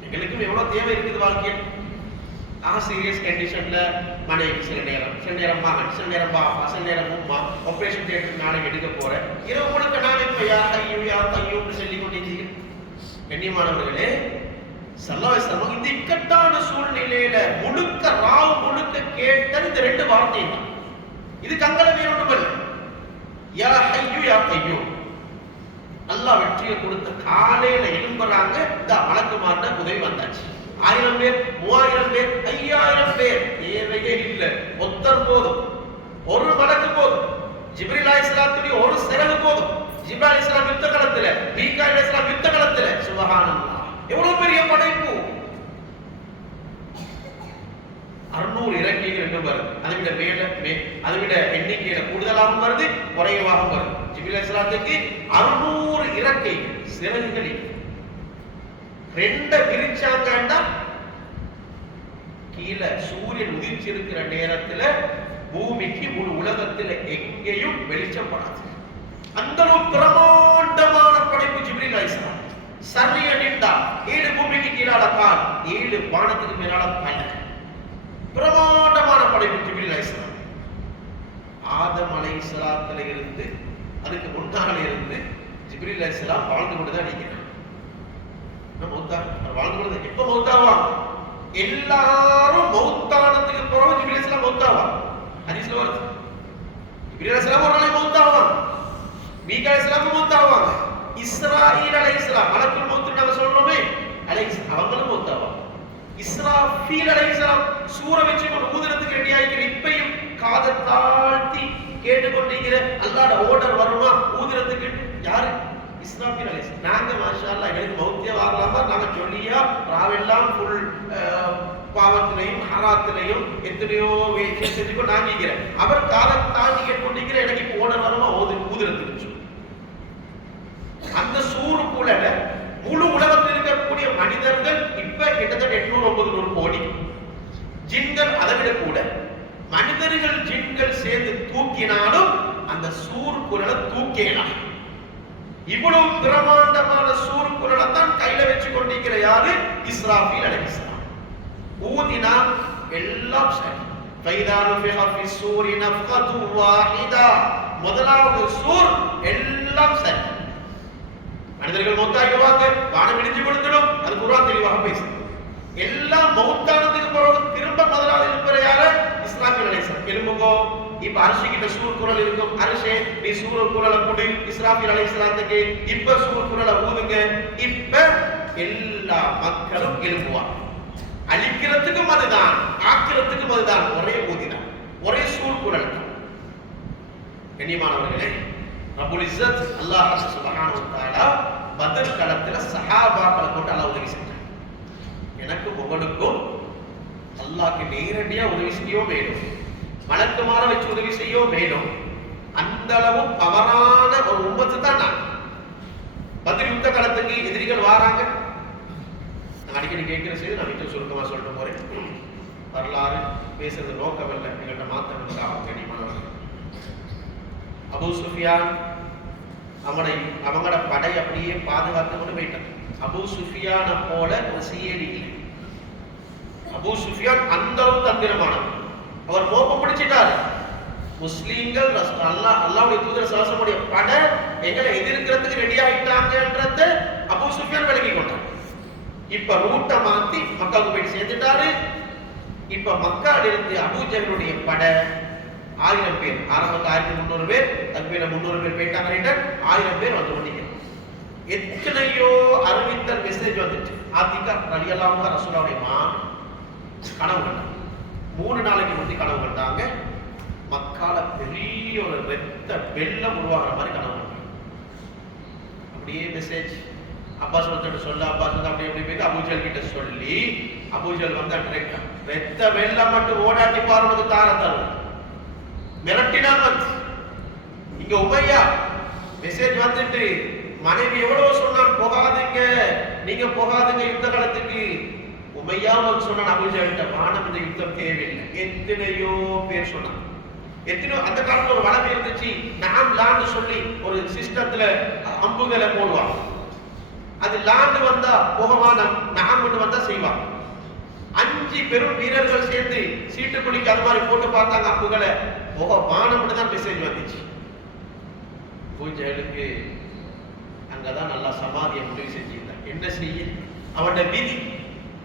எங்களுக்கும் எவ்வளவு தேவை இருக்குது வாழ்க்கையில். சீரியஸ் கண்டிஷன்ல மனைவி சில நேரம் மகன், சில நேரம் பாப்பா, சில நேரம் உம்மா ஆபரேஷன் தியேட்டருக்கு நாளைக்கு எடுக்க போறேன். இரவு முழுக்க நான் இப்ப யா கையூன்னு சொல்லிக் கொண்டே செய்யும். கண்ணியமானவர்களே, ஸல்லல்லாஹு அலைஹி வஸல்லம் இந்த இக்கட்டான சூழ்நிலையில முழுக்க ராவு முழுக்க கேட்டது இந்த 2 வார்த்தை தான். இது கங்கல வேறொன்றும் யா ஹய்யு யா கையூம். அல்லாஹ் வெற்றியை கொடுத்த காலையில எழும்புறாங்க, இந்த மலக்குமார்ட்ட உதவி வந்தாச்சு. 1000 பேர் 3000 பேர் 5000 பேர் தேவையே இல்லை. ஒத்தர் போதும், ஒரு மலக்கு போதும். ஜிப்ரீல் அலைஹிஸ்ஸலாத்துடைய ஒரு சிறகு போதும். ஜிப்ரீல் அலைஹிஸ்ஸலாம் யுத்த களத்துல, மீகாயில் அலைஹிஸ்ஸலாம் யுத்த களத்துல. சுப்ஹானல்லாஹ், எவ்வளவு பெரிய படைப்பு. 600 இறக்கைகள் என்று வருது. அதை விட எண்ணிக்கையில கூடுதலாகவும் வருது, குறைவாகவும் வருது. ஜிப்ரீல் அலைஹிஸ்ஸலாத்துக்கு 600 இறக்கைகள், சிறகுகள். 2 விரிச்சாங்கன்னா கீழே சூரியன் உதிச்சிருக்கிற நேரத்துல பூமிக்கு முழு உலகத்தில் எங்கேயும் வெளிச்சம் படாது. அந்த ஒரு பிரமாண்டமான படைப்பு ஜிப்ரீல் அலைஹிஸ்ஸலாம். சரிய நின்றா 7 பூமிக்கு கீழால கால், 7 வானத்துக்கு மேலால தலை. பிரமாண்டமான படைப்பு ஜிப்ரீல் அலைஹிஸ்ஸலாம். ஆதம் அலைஹிஸ்ஸலாத்துல இருந்து அதுக்கு முன்னால இருந்து ஜிப்ரீல் அலைஹிஸ்ஸலாம் வாழ்ந்து கொண்டுதான் இருக்கிறார். வாழ்ந்து கொண்டு எப்ப மௌத்தாவாங்க? எல்லாரும் மௌத்தானதுக்கு பிறகு ஜிப்ரீல் அலைஹிஸ்ஸலாம் மௌத்தாவாங்க. ஹதீஸ்ல வருது. ஜிப்ரீல் அலைஹிஸ்ஸலாம் ஒரு நாளைக்கு மௌத்தாவாங்க, மீகா அலைஹிஸ்ஸலாம் மௌத்தாவாங்க, இஸ்ராயீல் அலைஹிஸ்ஸலாம் மலக்குல் மௌத் நாம சொல்றோமே அலைஹிஸ்ஸலாம் அவங்களும் மௌத்தாவாங்க. இஸ்ராஃபீல் அலைஹிஸ்ஸலாம் சூர வச்சு ஊதுறதுக்கு ரெடி ஆகிக்கிற இப்பையும் காதை தாழ்த்தி கேட்டுக்கொண்டிருக்கிற அல்லாஹ்வோட ஆர்டர் வருமா ஊதுறதுக்கு? யாரு? இஸ்ராஃபீல் அலைஹிஸ்ஸலாம். நாங்க மாஷா அல்லாஹ் எங்களுக்கு மௌத்தே வரலாமா நாங்க சொல்லியா ராவெல்லாம் ஃபுல் பாவத்திலையும் ஹராத்திலையும் எத்தனையோ செஞ்சுக்கோ நான் கேட்கிறேன். அவர் காதை தாழ்த்தி கேட்டுக்கொண்டிருக்கிற எனக்கு இப்போ ஆர்டர் வருமா ஊதுறதுக்கு? அந்த சூருக்குள்ள முழு உலகத்தில் இருக்கக்கூடிய மனிதர்கள் இப்ப கிட்டத்தட்ட 800-900 கோடி, ஜின்கள் அதை விட கூட. மனிதர்கள் ஜின்கள் சேர்ந்து தூக்கினாலும் அந்த சூருக்குள்ள தூக்கலாம். இவ்வளவு பிரமாண்டமான சூருக்குள்ள தான் கையில வச்சு கொண்டிருக்கிற யாரு? இஸ்ராஃபீல் அலைஹிஸ்ஸலாம். ஊதினா எல்லாம் சரி. ஃபைதானு ஃபி ஸூரி நஃப்கத்து வாஹிதா, முதலாவது சூர் எல்லாம் சரி. மனிதர்கள் மௌத்தாயிடுவாங்க, வானம் இடிஞ்சு கொடுத்துடும். அது குர்ஆன் தெளிவாக பேசுது. எல்லாம் மௌத்தானதுக்கு பிறகு திரும்ப முதலாவது எழுப்புற யாரு? இஸ்ராஃபீல் அலைஹிஸ்ஸலாம். எழும்புங்கோ, இப்ப அரிசி கிட்ட சூர் குரல் இருக்கும். அரிசி நீ சூர் குரலை கொடு இஸ்ராஃபீல் அலைஹிஸ்ஸலாத்துக்கு. இப்ப சூர் குரலை ஊதுங்க. இப்ப எல்லா மக்களும் எழும்புவாங்க. அழிக்கிறதுக்கும் அதுதான், ஆக்கிறதுக்கும் அதுதான். ஒரே ஊதிதான், ஒரே சூர் குரல். கண்ணியமானவர்களே, ரப்புல் இஸ்ஸத் அல்லாஹ் சுப்ஹானஹு வ தஆலா பத்ர் களத்துல சஹாபாக்களை கொண்டு அல்லாஹ் உதவி செஞ்சார். எனக்கு உங்களுக்கும் அல்லாஹ்க்கு நேரடியா உதவி செய்யவும் வேணும், மலக்குமார வச்சு உதவி செய்யவும் வேணும். அந்த அளவு பவரான ஒரு உம்மத்து தான் நான். பத்ர் யுத்த காலத்துக்கு எதிரிகள் வாராங்க. நான் அடிக்கடி கேட்கிற செய்தி நான் வீட்டில் சுருக்கமா சொல்லிட்டு போறேன். வரலாறு பேசுறது நோக்கமில்லை, எங்கள்கிட்ட மாத்தம் ஆகும். கண்ணியமானவர்கள், அபூ சுஃபியான் அவங்களோட படை அப்படியே பாதுகாத்து கொண்டு போயிட்டான். அபூ சுஃபியான போல ஒரு சிஏடி இல்லை. அபூ சுஃபியான் அந்த அளவு தந்திரமானவர். அவர் மோப்பம் பிடிச்சிட்டாரு. முஸ்லீம்கள் அல்லாஹ்வுடைய தூதர் சல்லல்லாஹு படை எங்களை எதிர்க்கிறதுக்கு ரெடி ஆயிட்டாங்கன்றத அபூ சுஃபியான் விளங்கி கொண்டார். இப்ப ரூட்டை மாத்தி மக்காவுக்கு போயிட்டு சேர்ந்துட்டாரு. இப்ப மக்கால இருந்து அபூ ஜஹலுடைய படை 1000 பேர், ஆரம்பத்தில் 1300 பேர், அதுக்கு மேல 300 பேர் போயிட்டாங்க. 1000 பேர் வந்து கொண்டிருக்கிறாங்க. எத்தனையோ அறிவித்தல் மெசேஜ் வந்துட்டு. ஆத்திகா ரலியல்லாஹு அன்ஹா ரசூலுல்லாஹுடைய கனவு கண்டாங்க. 3 நாளைக்கு முந்தி கனவு கண்டாங்க. மக்கால பெரிய ஒரு ரத்த வெள்ளம் உருவாகிற மாதிரி கனவு கண்டாங்க. அப்படியே மெசேஜ் அப்பாஸ் சொல்ல அப்பாஸ் அப்படி எப்படி போயிட்டு அபூஜல் கிட்ட சொல்லி, அபூஜல் வந்து ரத்த வெள்ளம் மட்டும் ஓடாட்டி பாருவது தாரத்தல் மிரட்டினான். வந்து இங்க உமையா மெசேஜ் வந்துட்டு மனைவி எவ்வளவு சொன்னான், போகாதீங்க, நீங்க போகாதீங்க யுத்த காலத்துக்கு. உமையா வந்து சொன்னான் அபூஜல்கிட்ட, வானம் இந்த யுத்தம் தேவையில்லை. எத்தனையோ பேர் சொன்னான். எத்தனையோ அந்த காலத்துல ஒரு வளமை இருந்துச்சு, நாம் லான்னு சொல்லி ஒரு சிஸ்டத்துல அம்புகளை போடுவாங்க. அது லாண்டு வந்தா போகவான, நாம் வந்தா செய்வாங்க. 5 பெரும் வீரர்கள் சேர்ந்து சீட்டு குளிக்கு அது மாதிரி போட்டு பார்த்தாங்க அம்புகளை. வானம் தான் மெசேஜ் வந்துச்சு. பூஜைகளுக்கு அங்கதான் நல்லா சமாதியை முடிவு செஞ்சிருந்தாங்க. என்ன செய்ய, அவனோட விதி,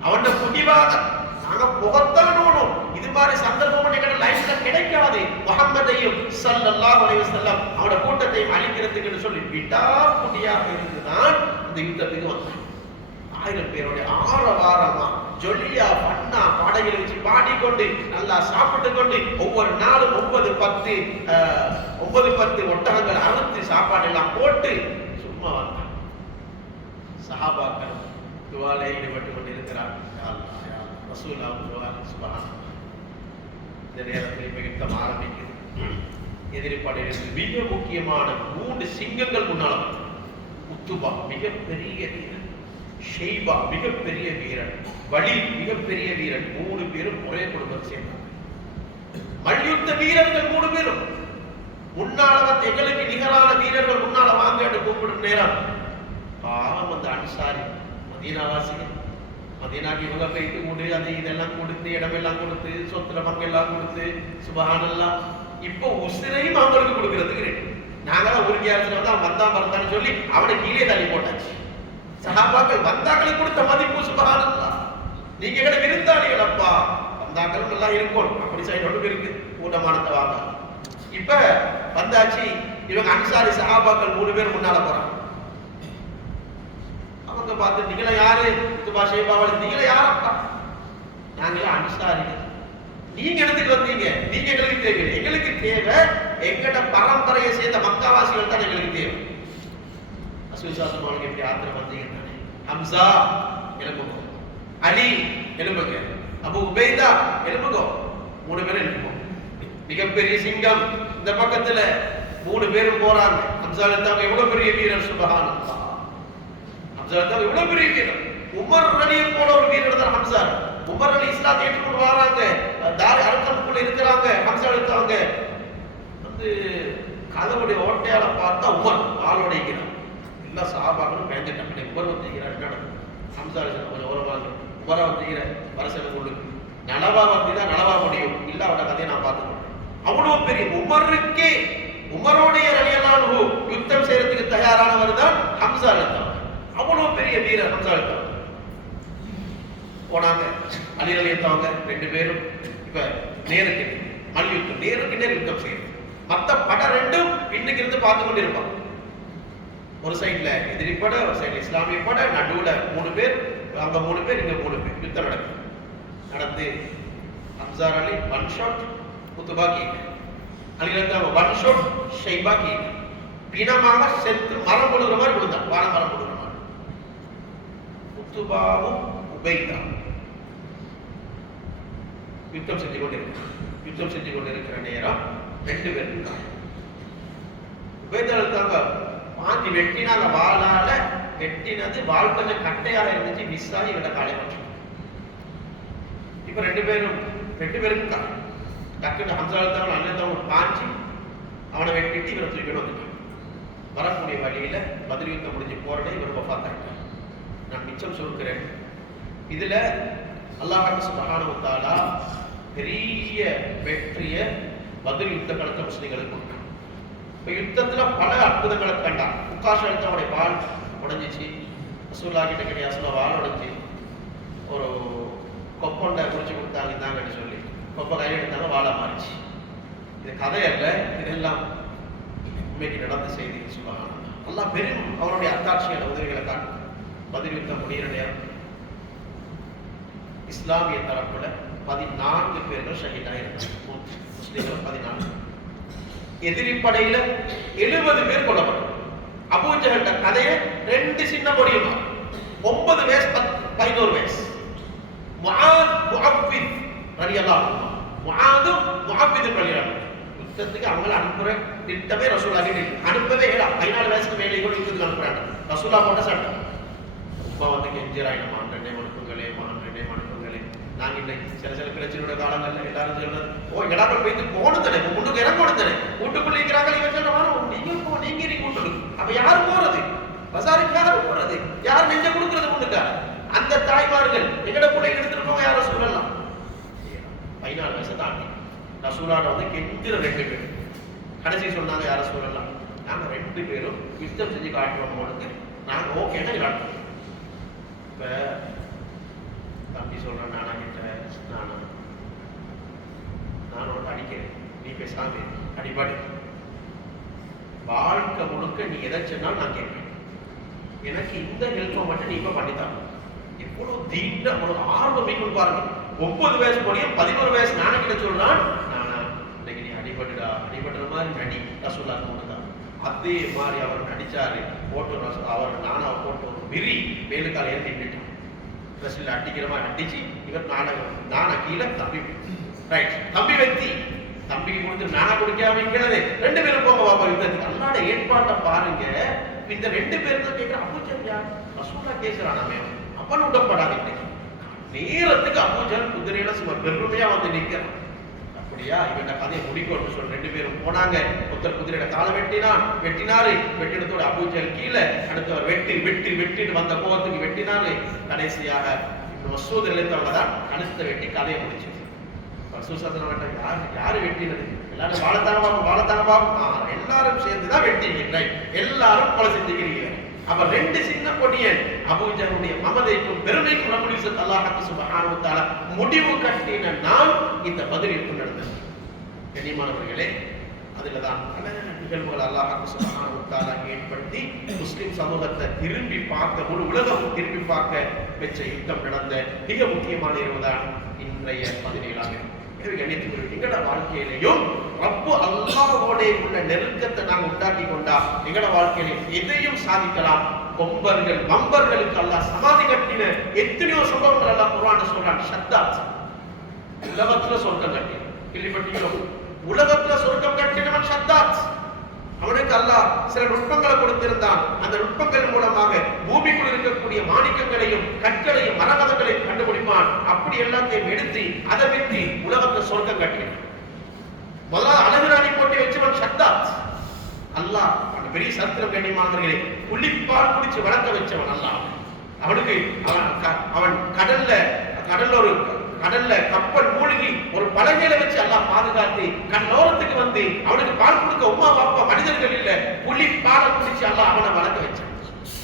அவனோட புடிவாதம். நாங்க புகத்தான் ஓடும். இது மாதிரி சந்தர்ப்பம் எங்க லைஃப்ல கிடைக்காது. முஹம்மதையும் ஸல்லல்லாஹு அலைஹி வஸல்லம் அவனோட கூட்டத்தையும் அழிக்கிறதுக்கு சொல்லி விடாப்புடியாக இருந்துதான் இந்த யுத்தத்துக்கு வந்தாங்க. 1000 பேரோட ஆரவாரமா ஜொலியா பண்ணா பாடைகளை வச்சு பாடிக்கொண்டு நல்லா சாப்பிட்டு கொண்டு ஒவ்வொரு நாளும் 9-10 ஒட்டகங்கள் அறுத்து சாப்பாடு எல்லாம் போட்டு சும்மா வந்தாங்க. சஹாபாக்கள் துவாலே ஈடுபட்டு கொண்டு இருக்கிறார்கள். இந்த நேரத்தில் இப்ப யுத்தம் ஆரம்பிக்குது. எதிர்ப்படையிலிருந்து மிக முக்கியமான 3 சிங்கங்கள் முன்னால. உத்துபா மிகப்பெரிய வீரன், ஷெய்பா மிகப்பெரிய வீரன், வலீத் மிகப்பெரிய வீரன். 3 பேரும் ஒரே குடும்பத்தை சேர்ந்தாங்க. மல்யுத்த வீரர்கள் 3 பேரும் முன்னால வந்து எங்களுக்கு நிகரான வீரர்கள் முன்னால வாங்க என்று கூப்பிடும் நேரம் பாவம் அந்த அன்சாரி மதீனாவாசிகள் மதீனாக்கு இவங்க போயிட்டு கூடு அது இதெல்லாம் கொடுத்து இடமெல்லாம் கொடுத்து சொத்துல பங்கெல்லாம் கொடுத்து சுபஹானல்லாஹ் இப்போ உசிரையும் அவங்களுக்கு கொடுக்கறதுக்கு ரெடி. நாங்களாம் உறுதியாச்சுனா தான் வந்தா மறந்தான்னு சொல்லி அவனை கீழே தள்ளி போட்டாச்சு. சஹாபாக்கள் வந்தாக்களுக்கு கொடுத்த மதிப்பு சுபஹானல்லாஹ். நீங்க எங்கட விருந்தாளிகள் அப்பா, வந்தாக்களும் எல்லாம் இருக்கும் அப்படி சைடு ஒன்று இருக்கு கூட்டமானத்தை வாங்க. இப்ப வந்தாச்சு, இவங்க அன்சாரி சஹாபாக்கள் 3 பேர் முன்னால போறாங்க. அவங்க பார்த்து நீங்கள யாரு துபா ஷேபாவல், நீங்கள யாரப்பா? நாங்கள அன்சாரிகள். நீங்க இடத்துக்கு வந்தீங்க, நீங்க எங்களுக்கு தேவை. எங்களுக்கு தேவை எங்கட பரம்பரையை சேர்ந்த மக்காவாசிகள் தான் எங்களுக்கு தேவை. ரசூல் ஸல்லல்லாஹு அலைஹி எப்படி ஆத்திரம் வந்தீங்க? ஹம்சா எழும்புங்க, அலி எழும்புங்க, அபு உபைதா எழும்புங்க, 3 பேரும் எழும்புங்க. மிகப்பெரிய சிங்கம் இந்த பக்கத்துல 3 பேரும் போறாங்க. ஹம்சா தான் எவ்வளவு பெரிய வீரர், சுபஹானல்லாஹ். ஹம்சா தான் எவ்வளவு பெரிய வீரர். உமர் ரலியை போல ஒரு வீரர் தான் ஹம்சா. உமர் அலி இஸ்லாம் ஏற்றுக்கொண்டு வராங்க, தாரி அரக்கனுக்குள்ள இருக்கிறாங்க. ஹம்சா எடுத்தாங்க வந்து கதவுடைய ஓட்டையால பார்த்தா உமர் ஆளோடைக்கிறார். எல்லா சஹாபாக்களும் பயந்துட்டாங்க. உமர் வந்துக்கிறார், என்ன நடக்கும்? ஹம்சா கொஞ்சம் ஓரமாக உமரா வந்துக்கிற வரசனை கொண்டு நலவா வந்துதான் நலவா முடியும் இல்ல அவட கதையை நான் பார்த்துக்கணும். அவ்வளவு பெரிய உமருக்கே உமரோடைய ரலியல்லாஹு யுத்தம் செய்யறதுக்கு தயாரானவர் தான் ஹம்சா எடுத்தாங்க. அவ்வளவு பெரிய வீரர் ஹம்சா எடுத்தாங்க. போனாங்க அலி ரலியல்லாஹு 2 பேரும் இப்ப நேருக்கு மல்யுத்தம், நேருக்கு நேர் யுத்தம் செய்யுது. மத்த பட ரெண்டும் பின்னுக்கு இருந்து பார்த்து கொண்டு இருப்பாங்க. ஒரு சைடுல எதிரி பட, ஒரு சைடுல இஸ்லாமிய பட, நடுவுல 3 பேர், அங்க 3 பேர், இங்க 3 பேர். யுத்தம் நடந்து ஹம்சா அலி 1 ஷாட் குத்துபா கீழ, அலி ரலியல்லாஹு 1 ஷாட் ஷைபா கீழ. பிணமாக செத்து மரம் போடுற மாதிரி விழுந்தான், வாழை மரம் போடுற மாதிரி. குத்துபாவும் உபைதா யுத்தம் செஞ்சு கொண்டிருக்கிற நேரம் 2 பேர் இருக்காங்க. உபைதா இருக்காங்க, பாஞ்சி வெட்டினாங்க, வாளால வெட்டினது வால் கொஞ்சம் கட்டையாக இருந்துச்சு, மிஸ் ஆகி இவட காலை வச்சு. இப்ப 2 பேரும் இருக்காங்க. டக்குன்னு ஹம்சா இருந்தாங்க அண்ணன் பாஞ்சி அவனை வெட்டிட்டு இவரை தூக்கிட்டு வந்துட்டாங்க. வரக்கூடிய வழியில பதில் யுத்தம் முடிஞ்சு போறதே இவர் வஃபாத்தாயிட்டார். நான் மிச்சம் சொல்கிறேன். இதுல அல்லாஹ் சுப்ஹானஹு வ தஆலா பெரிய வெற்றிய பதில் யுத்த களத்தை முஸ்லிம்களுக்கு கொடுத்தார். இப்ப யுத்தத்துல பல அற்புதங்களை கண்டார். உக்காஷ் எடுத்தவனுடைய வாள் உடைஞ்சிச்சு, ரசூலுல்லாஹி கிட்ட கேட்ட வாள் உடைஞ்சி, ஒரு கொப்பொண்டை குறிச்சு கொடுத்தாங்க இந்தாங்கன்னு சொல்லி கொப்பை கையில் எடுத்தாங்க, வாழை மாறிச்சு. இது கதை அல்ல, இதெல்லாம் உண்மைக்கு நடந்த செய்தி. சுப்ஹானல்லாஹ். அல்லாஹ் பெரும் அவருடைய அத்தாட்சியான உதவிகளை காட்டும். பதில் யுத்தம் முடிகிற நேரம் இஸ்லாமிய தரப்புல 14 பேர்கள் ஷஹீதாக இருந்தாங்க. முஸ்லிம்கள் 14. எதிரி படையில 70 பேர் கொல்லப்பட்டாங்க. அபூ ஜஹல்ட கதையை 2 சின்ன பொடியுமா 9 வயசு 11 வயசு. முஆத் முஅவ்வித் ரலியல்லாஹு அன்ஹு, முஆத் முஅவ்வித் ரலியல்லாஹு அன்ஹு யுத்தத்துக்கு அவங்கள அனுப்புற திட்டமே ரசூலுல்லாஹி அனுப்பவே இல்ல. 14 வயசுக்கு மேலே கூட யுத்தத்துக்கு அனுப்புறாங்க. ரசூலுல்லாஹ் போட்ட சட்டம். உப்பா வந்து கெஞ்சிராயின மாண்டனே மனுக்குங்களே நாங்க இன்னைக்கு சில பிரச்சனையோட காலங்கள்ல எல்லாரும் சொல்றது, ஓ எடாக்கள் போயிட்டு போகணும் தானே, முன்னுக்கு இறங்கணும் தானே, வீட்டுக்குள்ள இருக்கிறாங்க. இவன் சொல்றவான நீங்க கூட்டு அப்ப யாரு போறது? பசாருக்கு யாரு போறது? யார் நெஞ்ச கொடுக்கறது முன்னுக்கா? அந்த தாய்மார்கள் எங்கட பிள்ளைங்க எடுத்துட்டு போக யாரும் சொல்லலாம். 14 வயசை தாண்டி ரசூலாட வந்து கெஞ்சிர 2 பேர் கடைசி சொன்னாங்க, யார சொல்லலாம், நாங்க 2 பேரும் யுத்தம் செஞ்சு காட்டுவோம் போனது, நாங்க ஓகேன்னா காட்டுவோம். இப்ப தம்பி சொல்றேன், நானா கிட்ட நான் உனக்கு அடிக்கிறேன், நீ பேசாம அடிபாடு. வாழ்க்கை முழுக்க நீ எதை சொன்னாலும் நான் கேட்பேன். எனக்கு இந்த ஹெல்ப்பை மட்டும் நீ இப்ப பண்ணித்தான். எவ்வளவு தீண்ட ஒரு ஆர்வம் மீக்கும் பாருங்க. 9 வயசு பொடியும் 11 வயசு நானா கிட்ட சொல்றான், நானா இன்னைக்கு நீ அடிபடுற மாதிரி நடி ரசூலுல்லாஹ் சொன்னாங்க. அதே மாதிரி அவர் நடிச்சாரு. போட்டு அவர் நானா போட்டு ஒரு மிரி மேலுக்கால ஏற்றி நின்றுட்டான். ரசூலுல்லாஹ் அடிக்கிற மாதிரி அடிச்சு இவர் நானா கீழே தம்பி ரைட் தம்பி வெத்தி தம்பிக்கு கொடுத்து நானா குடிக்காம வைக்கிறது. 2 பேரும் போங்க பாப்பா யுத்தத்துக்கு. அல்லாஹ்வுடைய ஏற்பாட்டை பாருங்க. இந்த 2 பேர் தான் கேட்கிற, அபூ ஜஹல் யார்? ரசூலுல்லாஹ் கேட்கிறானாமே, அப்பன் விடப்படாது. நேரத்துக்கு அபூ ஜஹல் குதிரையில சும்மா பெருமையா வந்து நிற்கிறான். அப்படியா இவன் கதையை முடிக்கணும்னு சொல்லி 2 பேரும் போனாங்க. ஒருத்தர் குதிரையோட காலை வெட்டினாரு. வெட்டினத்தோட அபூஜல் கீழே, அடுத்தவர் வெட்டிட்டு வந்த கோபத்துக்கு வெட்டினாரு. கடைசியாக மசூத் எழுத்தவங்க தான் கழுத்தை வெட்டி கதையை முடிச்சு. யாரு வெட்டினது? எல்லாரும் வாழத்தானமாகும் எல்லாரும் சேர்ந்துதான் வெட்டினீங்க, எல்லாரும் கொலை செஞ்சுக்கிறீங்க. அப்ப 2 சின்ன பொடியன் அபூஜலுடைய மமதைக்கும் பெருமைக்கும் ரப்பல் இஸ்ஸத் அல்லாஹ் சுப்ஹானஹு வ தஆலா முடிவு கட்டின நாள் இந்த பத்ரில் நடந்தது. கண்ணியமானவர்களே, அதுலதான் பல நிகழ்வுகள் அல்லாஹ் சுப்ஹானஹு வ தஆலா ஏற்படுத்தி முஸ்லிம் சமூகத்தை திரும்பி பார்க்க, முழு உலகம் திரும்பி பார்க்க வச்ச யுத்தம் நடந்த மிக முக்கியமான இரவுதான் இன்றைய 17ஆம் இரவு. எங்கட வாழ்க்கையிலையும் ரப்பு அல்லாஹ்வோட உள்ள நெருக்கத்தை நாங்கள் உண்டாக்கி கொண்டா எங்கட வாழ்க்கையில எதையும் சாதிக்கலாம். கொம்பர்கள் வம்பர்களுக்கு அல்லாஹ் சமாதி கட்டின எத்தனையோ சம்பவங்கள் அல்லாஹ் குர்ஆன்ல சொல்றான். ஷத்தாத் உலகத்துல சொர்க்கம் கட்டி கேள்விப்பட்டீங்களோ? உலகத்துல சொர்க்கம் கட்டினவன் ஷத்தாத். அவனுக்கு அல்லாஹ் சில நுட்பங்களை கொடுத்திருந்தான். அந்த நுட்பங்கள் மூலமாக பூமிக்குள் இருக்கக்கூடிய மாணிக்கங்களையும் கற்களையும் மரகதங்களையும் கண்டுபிடிப்பான். அப்படி எல்லாத்தையும் எடுத்து அதை வெற்றி உலகத்தை சொர்க்கம் கட்டினான். முதல்ல அழகுராணி போட்டி வச்சவன் ஷத்தாத். அல்லாஹ் அந்த பெரிய சத்திரம் கண்ணியமானவர்களே, புள்ளிப்பால் குடிச்சு வளர்க்க வச்சவன் அல்லாஹ். அவனுக்கு அவன் கடல்ல கப்பல் மூழ்கி ஒரு பலகையில வச்சு அல்லாஹ் பாதுகாத்து கடலோரத்துக்கு வந்து அவனுக்கு பால் கொடுக்க உமா பாப்பா மனிதர்கள் இல்ல, புள்ளி பாலை குடிச்சு அல்லாஹ் அவனை வளர்க்க வச்சான்.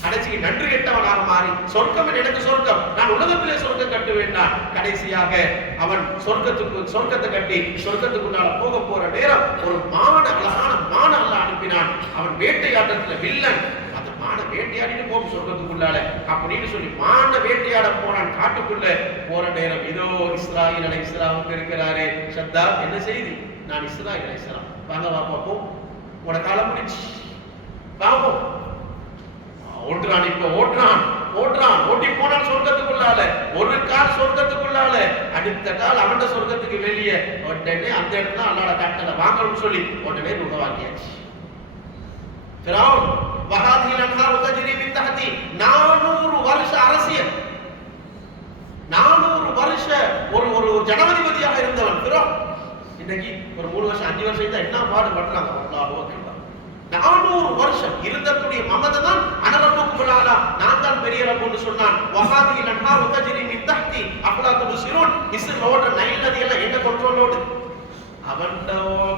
கடைசிக்கு நன்றி கெட்டவனாக மாறி சொர்க்கம் எனக்கு சொர்க்கம், நான் உலகத்திலே சொர்க்கம் கட்டு வேண்டாம். கடைசியாக அவன் சொர்க்கத்தை கட்டி சொர்க்கத்துக்குள்ளால போக போற நேரம் ஒரு அழகான மான அல்லாஹ் அனுப்பினான். அவன் வேட்டையாட்டத்துல வில்லன், அந்த மான வேட்டையாடிட்டு போகும் சொர்க்கத்துக்குள்ளால அப்படின்னு சொல்லி மான வேட்டையாட போனான். காட்டுக்குள்ள போற நேரம் இதோ இஸ்ராயில் அலைஹிஸ்ஸலாம் இருக்கிறாரே. ஷத்தா என்ன செய்தி? நான் இஸ்ராயில் அலைஹிஸ்ஸலாம், வாங்க வா பாப்போம், உட காலம் முடிச்சு பாப்போம். ஓட்டுறான் ஓட்டி போனான் சொர்க்கத்துக்குள்ளால. ஒரு கால் சொர்க்கத்துக்குள்ளால, அடுத்த கால் அவன் சொர்க்கத்துக்கு வெளியே. உடனே அந்த இடத்துல அல்லாஹ் கட்டளை வாங்கணும்னு சொல்லி உடனே உருவாக்கியாச்சு. ஃபிரௌன் வஹாதில் அன்ஹார் தஜ்ரி மின் தஹதி 400 வருஷ அரசியல், 400 வருஷ ஒரு ஜனாதிபதியாக இருந்தவன் ஃபிரௌன். இன்னைக்கு ஒரு 3 வருஷம் 5 வருஷம் தான் என்ன பாடுபடுறாங்க. அல்லாஹ் அக்பர். 400 வருஷம் இருந்தக்கூடிய மமதை தான் அனரப்புக்குல் ஆலா, நான் தான் பெரிய ரப்புன்னு சொன்னான். வஹாதில் அன்ஹார் தஜ்ரி மின் தஹதி அஃலா துப்சிரூன். இஸ்ல ஓடுற நைல் நதி எல்லாம் என்ன கண்ட்ரோலோடு? அவன்ட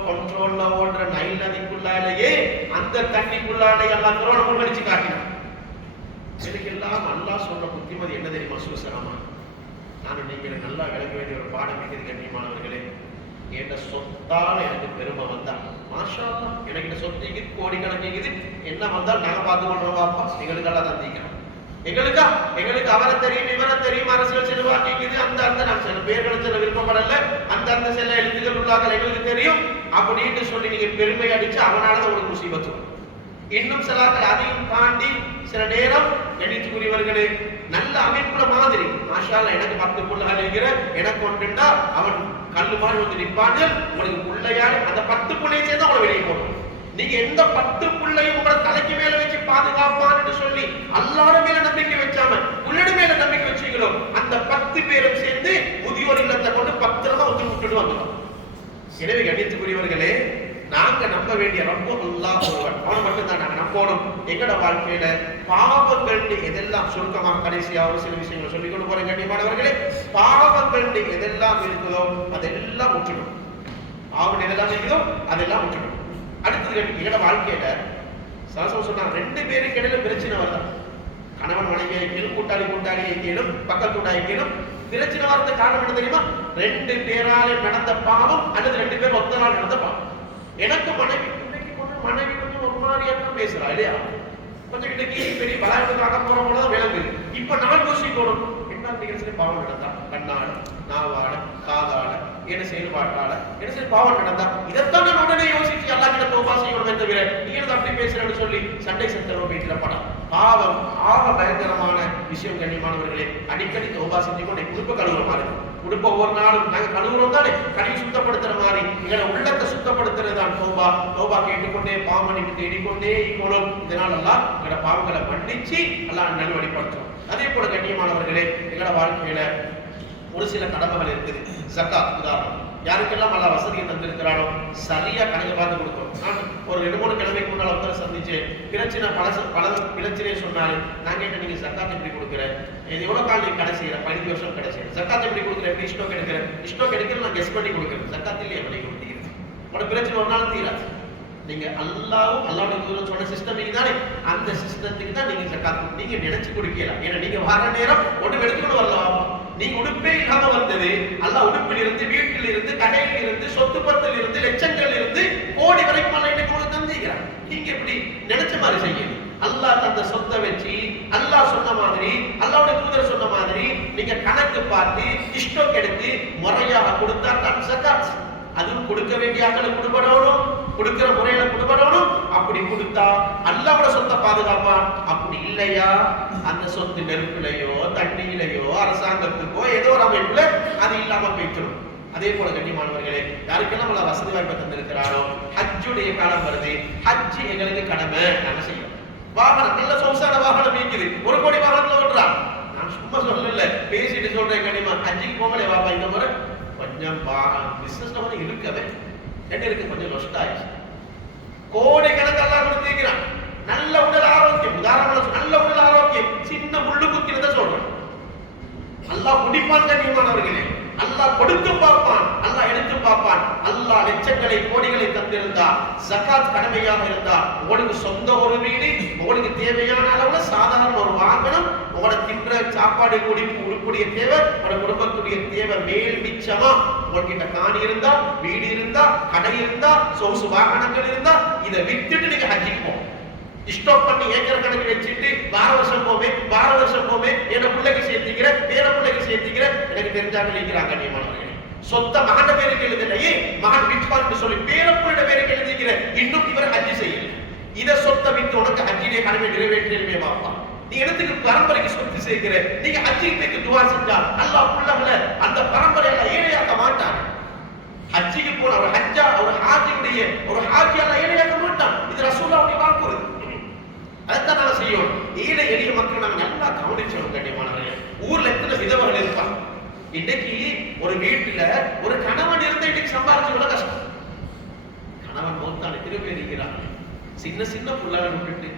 கண்ட்ரோல்ல ஓடுற நைல் நதிக்குள்ளாலேயே அந்த தண்ணிக்குள்ளாலே எல்லாம் கொரோனா முன்வரிச்சு காட்டினான். இதுக்கெல்லாம் அல்லாஹ் சொல்ற புத்திமதி என்ன தெரியுமா? சுசரமா நான் நீங்க நல்லா விளக்க வேண்டிய ஒரு பாடம் இருக்குது கண்ணியமானவர்களே. என்ற சொத்தால எனக்கு பெருமை வந்தா மாஷா அல்லாஹ், எனக்கு சொத்து கோடிக்கணக்கு என்ன வந்தால் நாங்க பார்த்து கொள்றோம் பாப்பா, எங்களுக்கெல்லாம் தந்திக்கிறோம். எங்களுக்கு அவரை தெரியும் இவரை தெரியும், அரசியல் செல்வாக்கு அந்த நான் சில பேர்களை சில விருப்பப்படல, அந்த சில எழுத்துக்கள் உள்ளாக்கள் எங்களுக்கு தெரியும் அப்படின்னு சொல்லி நீங்க பெருமை அடிச்சு அவனால ஒரு முசீபத்து. இன்னும் சிலாக்கள் அதையும் தாண்டி சில நேரம் எண்ணித்துக்குரியவர்களே நல்ல அமைப்புல மாதிரி மாஷா அல்லாஹ் எனக்கு 10 புள்ளைகள் இருக்கிற எனக்கு ஒன்றுண்டா அவன் கல்லு மாதிரி வந்து நிற்பாங்க. உங்களுக்கு பிள்ளையாரு அந்த 10 புள்ளையை சேர்ந்து அவங்களை வெளியே போகணும். நீங்க எந்த 10 புள்ளையும் உங்களை தலைக்கு மேல வச்சு பாதுகாப்பான்னு சொல்லி அல்லாஹ் மேல நம்பிக்கை வச்சாம உள்ளட மேல நம்பிக்கை வச்சீங்களோ அந்த 10 பேரும் சேர்ந்து முதியோர் இல்லத்தை கொண்டு பத்திரமா ஒத்து விட்டுட்டு வந்துடும். எனவே கண்ணியத்துக்குரியவர்களே, நாங்க நம்ப வேண்டிய ரப்பு அல்லாஹ் ஒருவன், அவனை மட்டும் தான் நாங்க நம்பணும். எங்கட வாழ்க்கையில பாவங்கள் எதெல்லாம் சுருக்கமாக கடைசியா ஒரு சில விஷயங்களை சொல்லிக் கொண்டு போறேன் கண்ணியமானவர்களே. பாவங்கள் எதெல்லாம் இருக்குதோ அதெல்லாம் முற்றிடும். பாவம் எதெல்லாம் இருக்குதோ அதெல்லாம் முற்றிடும். அடுத்தது எங்கட வாழ்க்கையில சாசம் சொன்னா 2 பேருக்கு இடையில பிரச்சனை வரலாம். கணவன் மனைவி ஐக்கியம், கூட்டாளி ஐக்கியம், பக்கத்து கூட்டாளி ஐக்கியம். பிரச்சனை வரது காரணம் என்ன தெரியுமா? 2 பேரால நடந்த பாவம் அல்லது 2 பேர் ஒத்த நாள் நடந்த பாவம். எனக்கு மனைவி கொஞ்சம் ஒரு மாதிரியா தான் பேசுறா இல்லையா, கொஞ்சம் இன்னைக்கு பெரிய பலாயத்துக்காக போற போலதான் விளங்கு. இப்ப நான் யோசிக்கணும், என்ன நிகழ்ச்சி பாவம் நடந்தா கண்ணால நாவால காதால என்ன செயல்பாட்டால என்ன செய்ய பாவம் நடந்தா இதைத்தான் நான் உடனே யோசிச்சு அல்லா கிட்ட தௌபா செய்யணுமே தவிர நீங்க அப்படி பேசுறேன்னு சொல்லி சண்டை சச்சரவு பேசிட படம். பாவம் ஆக பயங்கரமான விஷயம் கண்ணியமானவர்களே. அடிக்கடி தௌபா செஞ்சு கொண்டு குடும்ப கழுவுற மாதிரி, குடும்ப ஒவ்வொரு நாளும் நாங்க கழுவுறோம் தானே, கழுவி சுத்தப்படுத்துற மாதிரி எங்களை உள்ளத்தை சுத்தப்படுத்துறது தான் தௌபா. தௌபா கேட்டுக்கொண்டே பாவம் மன்னிப்பு தேடிக்கொண்டே இருக்கணும். இதனால் எல்லாம் எங்களோட பாவங்களை மன்னிச்சு எல்லாம் நல்வழிப்படுத்தும். அதே போல கண்ணியமானவர்களே, எங்களோட வாழ்க்கையில ஒரு சில கடமைகள் இருக்குது. ஜக்காத் உதாரணம், யாருக்கெல்லாம் அல்ல வசதியை தந்திருக்கிறானோ சரியா கணக்கு பார்த்து கொடுக்கும். நான் ஒரு 2-3 கிழமைக்கு முன்னால் ஒருத்தரை சந்திச்சேன். பிரச்சனை பல பிரச்சனையை சொன்னாரு. நான் கேட்டேன், நீங்க ஜக்காத் எப்படி கொடுக்குறேன், இது எவ்வளவு கால் நீங்க கடை செய்யற, 15 வருஷம் கடை செய்யறேன், ஜக்காத் எப்படி கொடுக்குறேன், எப்படி ஸ்டோக் எடுக்கிறேன் நான் கெஸ் பண்ணி கொடுக்குறேன், ஜக்காத் இல்லையே எப்படி கொடுத்தீங்க, உனக்கு பிரச்சனை ஒரு நாள் தீராது. நீங்க அல்லாஹ்வுடைய தூதர் சொன்ன சிஸ்டம் தானே, அந்த சிஸ்டத்துக்கு தான் நீங்க ஜக்காத் நீங்க நினைச்சு கொடுக்கலாம். ஏன்னா நீங்க வர நேரம் ஒண்ணு எடுத்துக்கணும் வரலாம். நீங்க உடுப்பே இல்லாம வந்தது, அல்லாஹ் உடுப்பில் இருந்து, வீட்டில் இருந்து, கடையில் இருந்து, சொத்து பத்தில் இருந்து, லட்சங்கள் இருந்து, கோடி வரைக்கும் அல்ல இன்னைக்கு உங்களுக்கு தந்திக்கிறான். நீங்க எப்படி நினைச்ச மாதிரி செய்யணும். அல்லாஹ் தந்த சொத்தை வச்சு அல்லாஹ் சொன்ன மாதிரி, அல்லாஹ்வுடைய தூதர் சொன்ன மாதிரி நீங்க கணக்கு பார்த்து இஷ்டம் எடுத்து முறையாக கொடுத்தா தான் ஜக்காத். அதுவும் கொடுக்க வேண்டிய ஆட்களுக்கு கொடுபடணும், கொடுக்கிற முறையில கொடுபடணும். அப்படி கொடுத்தா அல்லாஹ்வோட சொத்தை பாதுகாப்பான். அப்படி இல்லையா அந்த சொத்து நெருப்பிலையோ தண்ணியிலையோ அரசாங்கத்துக்கோ ஏதோ ஒரு அமைப்புல அது இல்லாம போய்க்கிறோம். அதே போல கண்ணியமானவர்களே, யாருக்கெல்லாம் நம்ம வசதி வாய்ப்பை தந்திருக்கிறாரோ, ஹஜ்ஜுடைய காலம் வருது, ஹஜ்ஜி எங்களுக்கு கடமை, நாங்க செய்யணும். வாகனம் நல்ல சொகுசான வாகனம் இருக்குது, 1 கோடி வாகனத்துல ஓட்டுறான். நான் சும்மா சொல்லல, பேசிட்டு சொல்றேன். கண்ணியமா ஹஜ்ஜிக்கு போகலே வாப்பா, இந்த முறை கொஞ்சம் பிசினஸ் வந்து இருக்கவே என்ன இருக்கு, கொஞ்சம் நஷ்டம் ஆயிடுச்சு. கோடி கணக்கெல்லாம் கொடுத்திருக்கிறான். நல்ல உடல் ஆரோக்கியம், உதாரணம் நல்ல உடல் ஆரோக்கியம், சின்ன முள்ளு குத்தினத சொல்றேன். அல்லாஹ் முடிப்பான் கண்ணியமானவர்களே, அல்லாஹ் கொடுத்து பார்ப்பான், அல்லாஹ் எடுத்து பார்ப்பான். அல்லாஹ் லட்சங்களை கோடிகளை தந்திருந்தா, ஜகாத் கடமையாக இருந்தா, உங்களுக்கு சொந்த ஒரு வீடு, உங்களுக்கு தேவையான அளவுல சாதாரண ஒரு வாகனம், உங்களோட தின்ற சாப்பாடு உடுக்கூடிய தேவை, உங்களோட குடும்பத்துடைய தேவை மேல் மிச்சமா, உங்ககிட்ட காணி இருந்தா, வீடு இருந்தா, கடை இருந்தா, சொகுசு வாகனங்கள் இருந்தா, இதை விட்டுட்டு நீங்க ஹஜ்ஜிக்கு போகும். ஸ்டாப் பண்ணி ஏக்கர் கணக்கு வச்சுட்டு வார வருஷம் போமே என்ன பிள்ளைக்கு சேர்த்திக்கிற, பேர பிள்ளைக்கு சேர்த்திக்கிற, எனக்கு தெரிஞ்சாங்க இருக்கிறாங்க. கண்ணியமானவர்களே, சொந்த மகன் பேருக்கு எழுதலையே, மகன் விற்பான்னு சொல்லி பேர பிள்ளை பேருக்கு எழுதிக்கிற, இன்னும் இவர் ஹஜ்ஜி செய்யல. இதை சொத்தை விட்டு உனக்கு ஹஜ்ஜிலே கடமை நிறைவேற்றணுமே பாப்பா. நீ இடத்துக்கு பரம்பரைக்கு சொத்து சேர்க்கிற, நீங்க ஹஜ்ஜிக்கு போய் துவா செஞ்சா அல்லாஹ் புள்ளவள அந்த பரம்பரையில ஏழையாக்க மாட்டான். ஹஜ்ஜிக்கு போன ஒரு ஹாஜியால ஏழையாக்க மாட்டான். இது ரசூலுல்லாஹ்வுடைய வாக்குறுதி. அதைத்தான் நாங்க செய்யணும். ஏழை எளிய மக்கள் நாங்க நல்லா கவனிச்சோம். கண்ணியமானவர்களே, ஊர்ல எத்தனை விதவர்கள் இருப்பாங்க. இன்னைக்கு ஒரு வீட்டுல ஒரு கணவன் இருந்த இன்னைக்கு சம்பாதிச்சு கஷ்டம். கணவன் மௌத்தான திரும்பி இருக்கிறாங்க, சின்ன புள்ளவன் விட்டுட்டு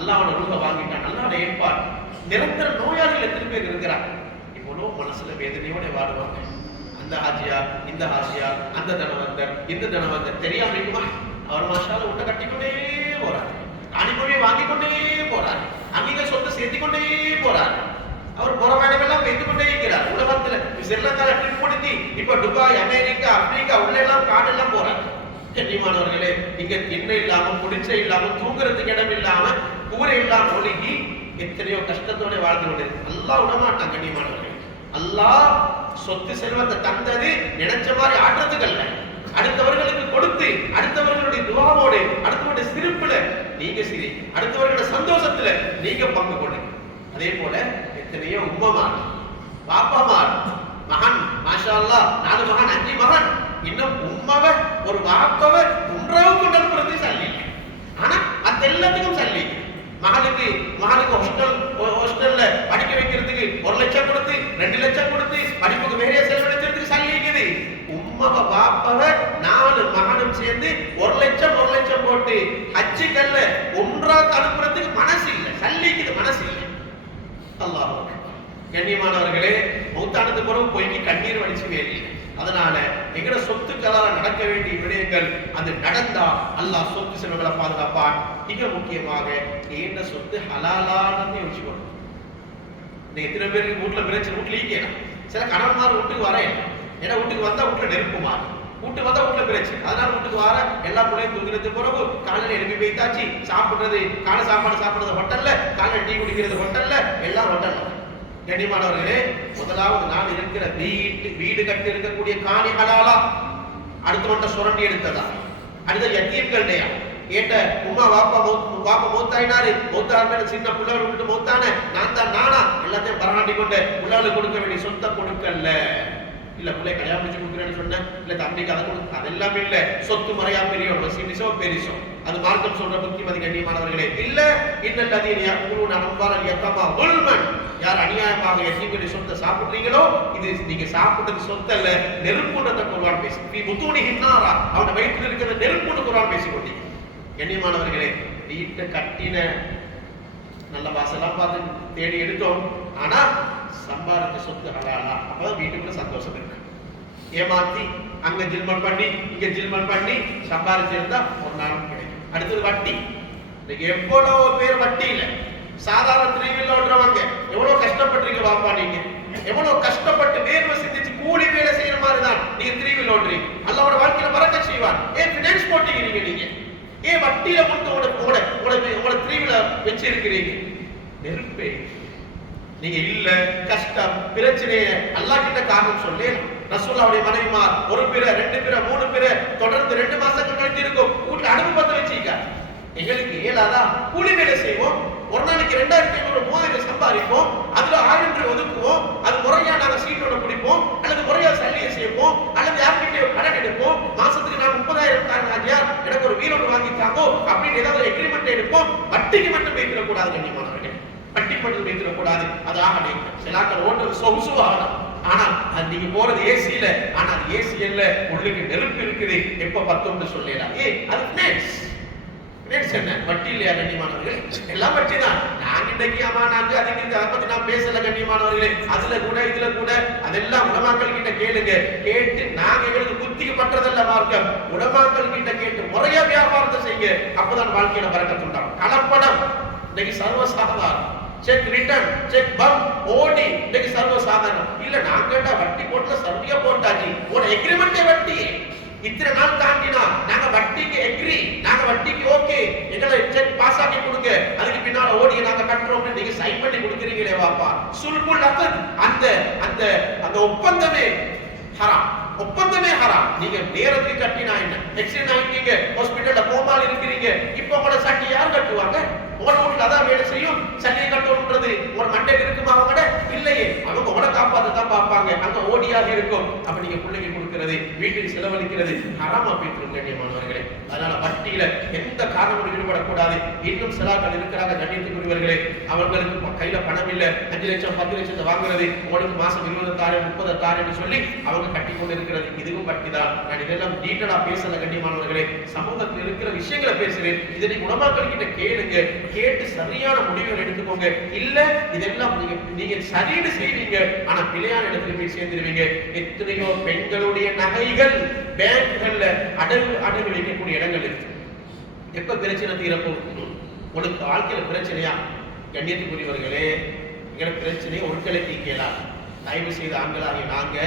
அல்லாஹ்வோட ரூஹ வாங்கிட்டான், அல்லாஹ்வோட ஏற்பாடு. நிரந்தர நோயாளிகள் எத்தனை பேர் இருக்கிறாங்க. இவ்வளவு மனசுல வேதனையோட வாடுவாங்க. அந்த ஹாஜியா, இந்த ஹாஜியா, அந்த தனவந்தர், இந்த தனவந்தர் தெரியாம இருக்குமா? அவர் மாஷால விட்ட கட்டிக்கொண்டே போறாங்க, காணிக்கொண்டே வாங்கிக் கொண்டே போறார், அங்கே சொத்து சேர்த்துக் கொண்டே போறார். அவர் போற வேலையெல்லாம் வைத்துக் கொண்டே இருக்கிறார். உலகத்துல ஸ்ரீலங்கால ட்ரிப் முடித்து இப்ப துபாய், அமெரிக்கா, ஆப்பிரிக்கா உள்ள எல்லாம் காடெல்லாம் போறார். கண்ணியமானவர்களே, இங்க திண்ணை இல்லாம, குடிச்சை இல்லாம, தூங்குறதுக்கு இடம் இல்லாம, கூரை இல்லாம ஒழுகி எத்தனையோ கஷ்டத்தோட வாழ்ந்து கொண்டு அல்லாஹ் விடமாட்டான். கண்ணியமானவர்களே, அல்லாஹ் சொத்து செல்வத்தை தந்தது நினைச்ச மாதிரி ஆற்றத்துக்கு அல்ல, அடுத்தவர்களுக்கு கொடுத்து, அடுத்தவர்களுடைய துவாவோடு, அடுத்தவருடைய சிரிப்புல நீங்க சிரி, அடுத்தவர்களுடைய சந்தோஷத்துல நீங்க பங்கு கொள்ளுங்க. அதே போல எத்தனையோ உம்மமார், பாப்பாமார், மகன் மாஷா அல்லாஹ் 4 மகன் 5 மகன், இன்னும் உம்மவ ஒரு வாப்பவ உம்ராவுக்கு கொண்டு சல்லி. ஆனா அது எல்லாத்துக்கும் சல்லி. மகனுக்கு ஹாஸ்டல்ல படிக்க வைக்கிறதுக்கு 1 லட்சம் கொடுத்து, 2 லட்சம் கொடுத்து, படிப்புக்கு வேறைய செலவழிக்கிறதுக்கு சல்லிக்குது. உம்மவ பாப்பவ 4 மகனும் சேர்ந்து 1 லட்சம் போட்டு ஹஜ்ஜுக்கல்ல உம்ராக்கு அனுப்புறதுக்கு மனசு இல்லை, சல்லிக்குது மனசு இல்லை. அல்லாஹ் கண்ணியமானவர்களே, மௌத்தானது பிறகு போய்க்கு கண்ணீர் வடிச்சு வேலை. அதனால எங்கட சொத்துக்களால் நடக்க வேண்டிய விடயங்கள் அது நடந்தா அல்லாஹ் சொத்து செல்வங்களை பாதுகாப்பான். மிக முக்கியமாக ஏண்ட சொத்து ஹலாலானதை யோசிக்கணும். எத்தனை பேருக்கு வீட்டுல பிரச்சனை, வீட்டுல ஈக்கலாம். சில கணவன்மார் வீட்டுக்கு வர, ஏன்னா வீட்டுக்கு வந்தா வீட்டுல நெருப்புமாறு, வீட்டுக்கு வந்தா வீட்டுல பிரச்சனை. அதனால வீட்டுக்கு வர எல்லா பிள்ளையும் தூங்குறது பிறகு காலையில எழுப்பி வைத்தாச்சு, சாப்பிடுறது காலை சாப்பாடு சாப்பிடுறது ஹோட்டல்ல, காலையில டீ குடிக்கிறது ஹோட்டல்ல, எல்லாம் ஹோட்டல்ல. கண்ணியமானவர்களே, முதலாவது நான் இருக்கிற வீடு கட்டி இருக்கக்கூடிய காணி ஹலாலா, அடுத்தவன்ட்ட சுரண்டி எடுத்ததா, அடுத்த யத்தீம்கள்டையா, ஏட்ட உமா வாப்பா மௌத்தாயினாரு, மௌத்தாரு சின்ன பிள்ளைகள் விட்டு மௌத்தான, நான் தான் நானா எல்லாத்தையும் பராட்டி கொண்டு பிள்ளைகளுக்கு கொடுக்க வேண்டிய சொத்தை கொடுக்கல. இல்ல பிள்ளை கல்யாணம் முடிச்சு கொடுக்குறேன்னு சொன்னேன், இல்ல தம்பிக்கு அதை கொடுத்து அதெல்லாம் இல்ல. சொத்து முறையா பெரியவங்க சின்னிசோ பெரிசோ அது மார்க்கம் சொல்ற புத்திமதி கண்ணியமானவர்களே இல்ல. இன்னல்லதீன யஅகுலூன அம்வாலல் யதமா ظுல்மன், யார் அநியாயமாக யதீம்களுடைய சொத்தை சாப்பிடுறீங்களோ இது நீங்க சாப்பிட்டது சொத்து அல்ல, நெருப்புன்றத குர்ஆன் பேசி ஃபீ புதூனிஹின் நாரா, அவன வயிற்றில் இருக்கிற நெருப்புன்னு குர்ஆன் பேசி கொண்டீங்க. கண்ணியமானவர்களே வீட்டை கட்டின நல்ல வாசலாம் பார்த்து தேடி எடுத்தோம், ஆனா சம்பாதிச்ச சொத்து ஹலாலா, அப்பதான் வீட்டுக்குள்ள சந்தோஷம் இருக்கு. ஏமாத்தி அங்க ஜில்மல் பண்ணி இங்க ஜில்மல் பண்ணி சம்பாதிச்சிருந்தா ஒரு நாளும் கிடைக்கும். அடுத்தது வட்டி. எவ்வளவு பேர் வட்டியில சாதாரண 3 வீலர் ஓட்டுறவங்க எவ்வளவு கஷ்டப்பட்டிருக்க பாப்பா, நீங்க எவ்வளவு கஷ்டப்பட்டு வேர்வை சிந்திச்சு கூலி வேலை செய்யற மாதிரி தான் நீங்க 3 வீலர் ஓட்டுறீங்க. அல்லாஹ்வோட வாழ்க்கையில பரக்கத் செய்வார். ஏன் ஃபினான்ஸ் போட்டீங்க நீங்க? ஏன் வட்டியில கொடுத்து உங்களோட 3 வீலர் வச்சு இருக்கிறீங்க? நெருப்பே நீங்க இல்ல கஷ்டம் பிரச்சனைய அல்லாஹ் கிட்ட காரணம் சொல்லலாம். ரசூலுல்லாஹ்வுடைய மனைவிமார் 1 பிற 2 பிற 3 பிற தொடர்ந்து 2 மாசத்துக்கு கழிச்சு இருக்கும் வீட்டுல அடுப்பு பத்த வச்சிருக்காங்க. எங்களுக்கு ஏலாதா கூலி வேலை செய்வோம், ஒரு நாளைக்கு 2500 3000 சம்பாதிப்போம், அதுல 1000 ரூபாய் ஒதுக்குவோம், அது முறையா நாங்க சீட்டோட குடிப்போம் அல்லது முறையா சல்லியை செய்வோம் அல்லது யார்கிட்ட கடன் எடுப்போம், மாசத்துக்கு நான் 30,000 தரேன் ஆஜியார் எனக்கு ஒரு வீரோடு வாங்கித்தாங்கோ அப்படின்னு ஏதாவது எக்ரிமெண்ட் எடுப்போம். வட்டிக்கு மட்டும் வைக்கிற கூடாது கண்ணியமானவர்களே, வட்டி மட்டும் வைக்கிற கூடாது. அது ஆகவே சிலாக்கள் ஓட்டுறது சொகுசுவாகலாம், ஆனா அது நீங்க போறது ஏசியில, ஆனா அது ஏசி இல்ல, உள்ளுக்கு நெருப்பு இருக்குது. எப்ப பத்தோம்னு சொல்லலாம். அது ஃபினான்ஸ் என்ன வட்டி இல்லையா கண்ணியமானவர்களே? எல்லாம் வட்டி தான். நான் இன்னைக்கு அமானாக்கு அதுக்கு அதை பத்தி நான் பேசல கண்ணியமானவர்களே. அதுல கூட இதுல கூட அதெல்லாம் உலமாக்கள் கிட்ட கேளுங்க. கேட்டு நாங்க எங்களுக்கு புத்திக்கு பண்றதல்ல மார்க்கம், உலமாக்கள் கிட்ட கேட்டு முறையா வியாபாரத்தை செய்யுங்க. அப்பதான் வாழ்க்கையில பரக்கத் உண்டாகும். கலப்படம் இன்னைக்கு சர்வசாதாரணம். செக் ரிட்டர்ன் செக் பம் ஓடி இன்னைக்கு சர்வசாதாரணம். இல்ல நாங்க கேட்டா வட்டி போட்டுல சர்வியா போட்டாச்சு, ஒரு எக்ரிமெண்டே வட்டி. இத்தனை நாள் தாண்டினா நாங்க வட்டிக்கு எக்ரி, நாங்க வட்டிக்கு ஓகே, எங்களை செக் பாஸ் ஆக்கி கொடுங்க, அதுக்கு பின்னால ஓடி நாங்க கட்டுறோம் நீங்க சைன் பண்ணி கொடுக்குறீங்களே வாப்பா. சுல்புல் அக்த், அந்த அந்த அந்த ஒப்பந்தமே ஹராம், ஒப்பந்தமே ஹராம். நீங்க நேரத்துக்கு கட்டினா என்ன, எக்ஸிடென்ட் ஆயிட்டீங்க, ஹாஸ்பிடல்ல கோமால இருக்கிறீங்க, இப்போ உங்களோட சட்டி யார் கட்டுவாங்க? உங்களோட வீட்டுல அதான் வேலை செய்யும். சட்டியை கட்டணும்ன்றது ஒரு மண்டைக்கு இருக்குமா அவங்கட? இல்லையே, அவங்க உங்களோட காப்பாத்தான் பார்ப்பாங்க. அங்க ஓடியாக இருக்கும். அப்ப நீங்க பிள்ளைங்க கொடுக்கிறது வீட்டுக்கு செலவழிக்கிறது ஹராமா போயிட்டு கண்ணியமானவர்களே. அதனால வட்டியில எந்த காரணமும் ஈடுபடக்கூடாது. இன்னும் சிலாக்கள் இருக்கிறாங்க கண்ணியத்துக்குரியவர்களே, அவர்களுக்கு கையில பணம் இல்ல, 5 லட்சம் 10 லட்சத்தை வாங்குறது, உங்களுக்கு மாசம் 20 தாரேன் 30 தாரேன்னு சொல்லி அவங்க கட்டி கொண்டு இருக்கிறது, இதுவும் வட்டி தான். நான் இதெல்லாம் டீட்டெயிலா பேசல கண்ணியமானவர்களே, சமூகத்தில் இருக்கிற விஷயங்களை பேசுறேன். இதை உலமாக்கள் கிட்ட கேளுங்க, கேட்டு சரியான முடிவுகள் எடுத்துக்கோங்க. இல்ல இதெல்லாம் நீங்க சரின்னு செய்வீங்க, ஆனா பிழையான இடத்துல போய் சேர்ந்துருவீங்க. எத்தனையோ பெண்களுடைய நகைகள் பேங்க்கள்ல அடகு வைக்கக்கூடிய இடங்கள் இருக்கு. எப்ப பிரச்சனை தீரப்போ? உனக்கு வாழ்க்கையில பிரச்சனையா? கண்ணியத்துக்குரியவர்களே, எங்களுக்கு பிரச்சனையை ஒருத்தலை தீக்கலாம். தயவு செய்து ஆண்களாகிய நாங்க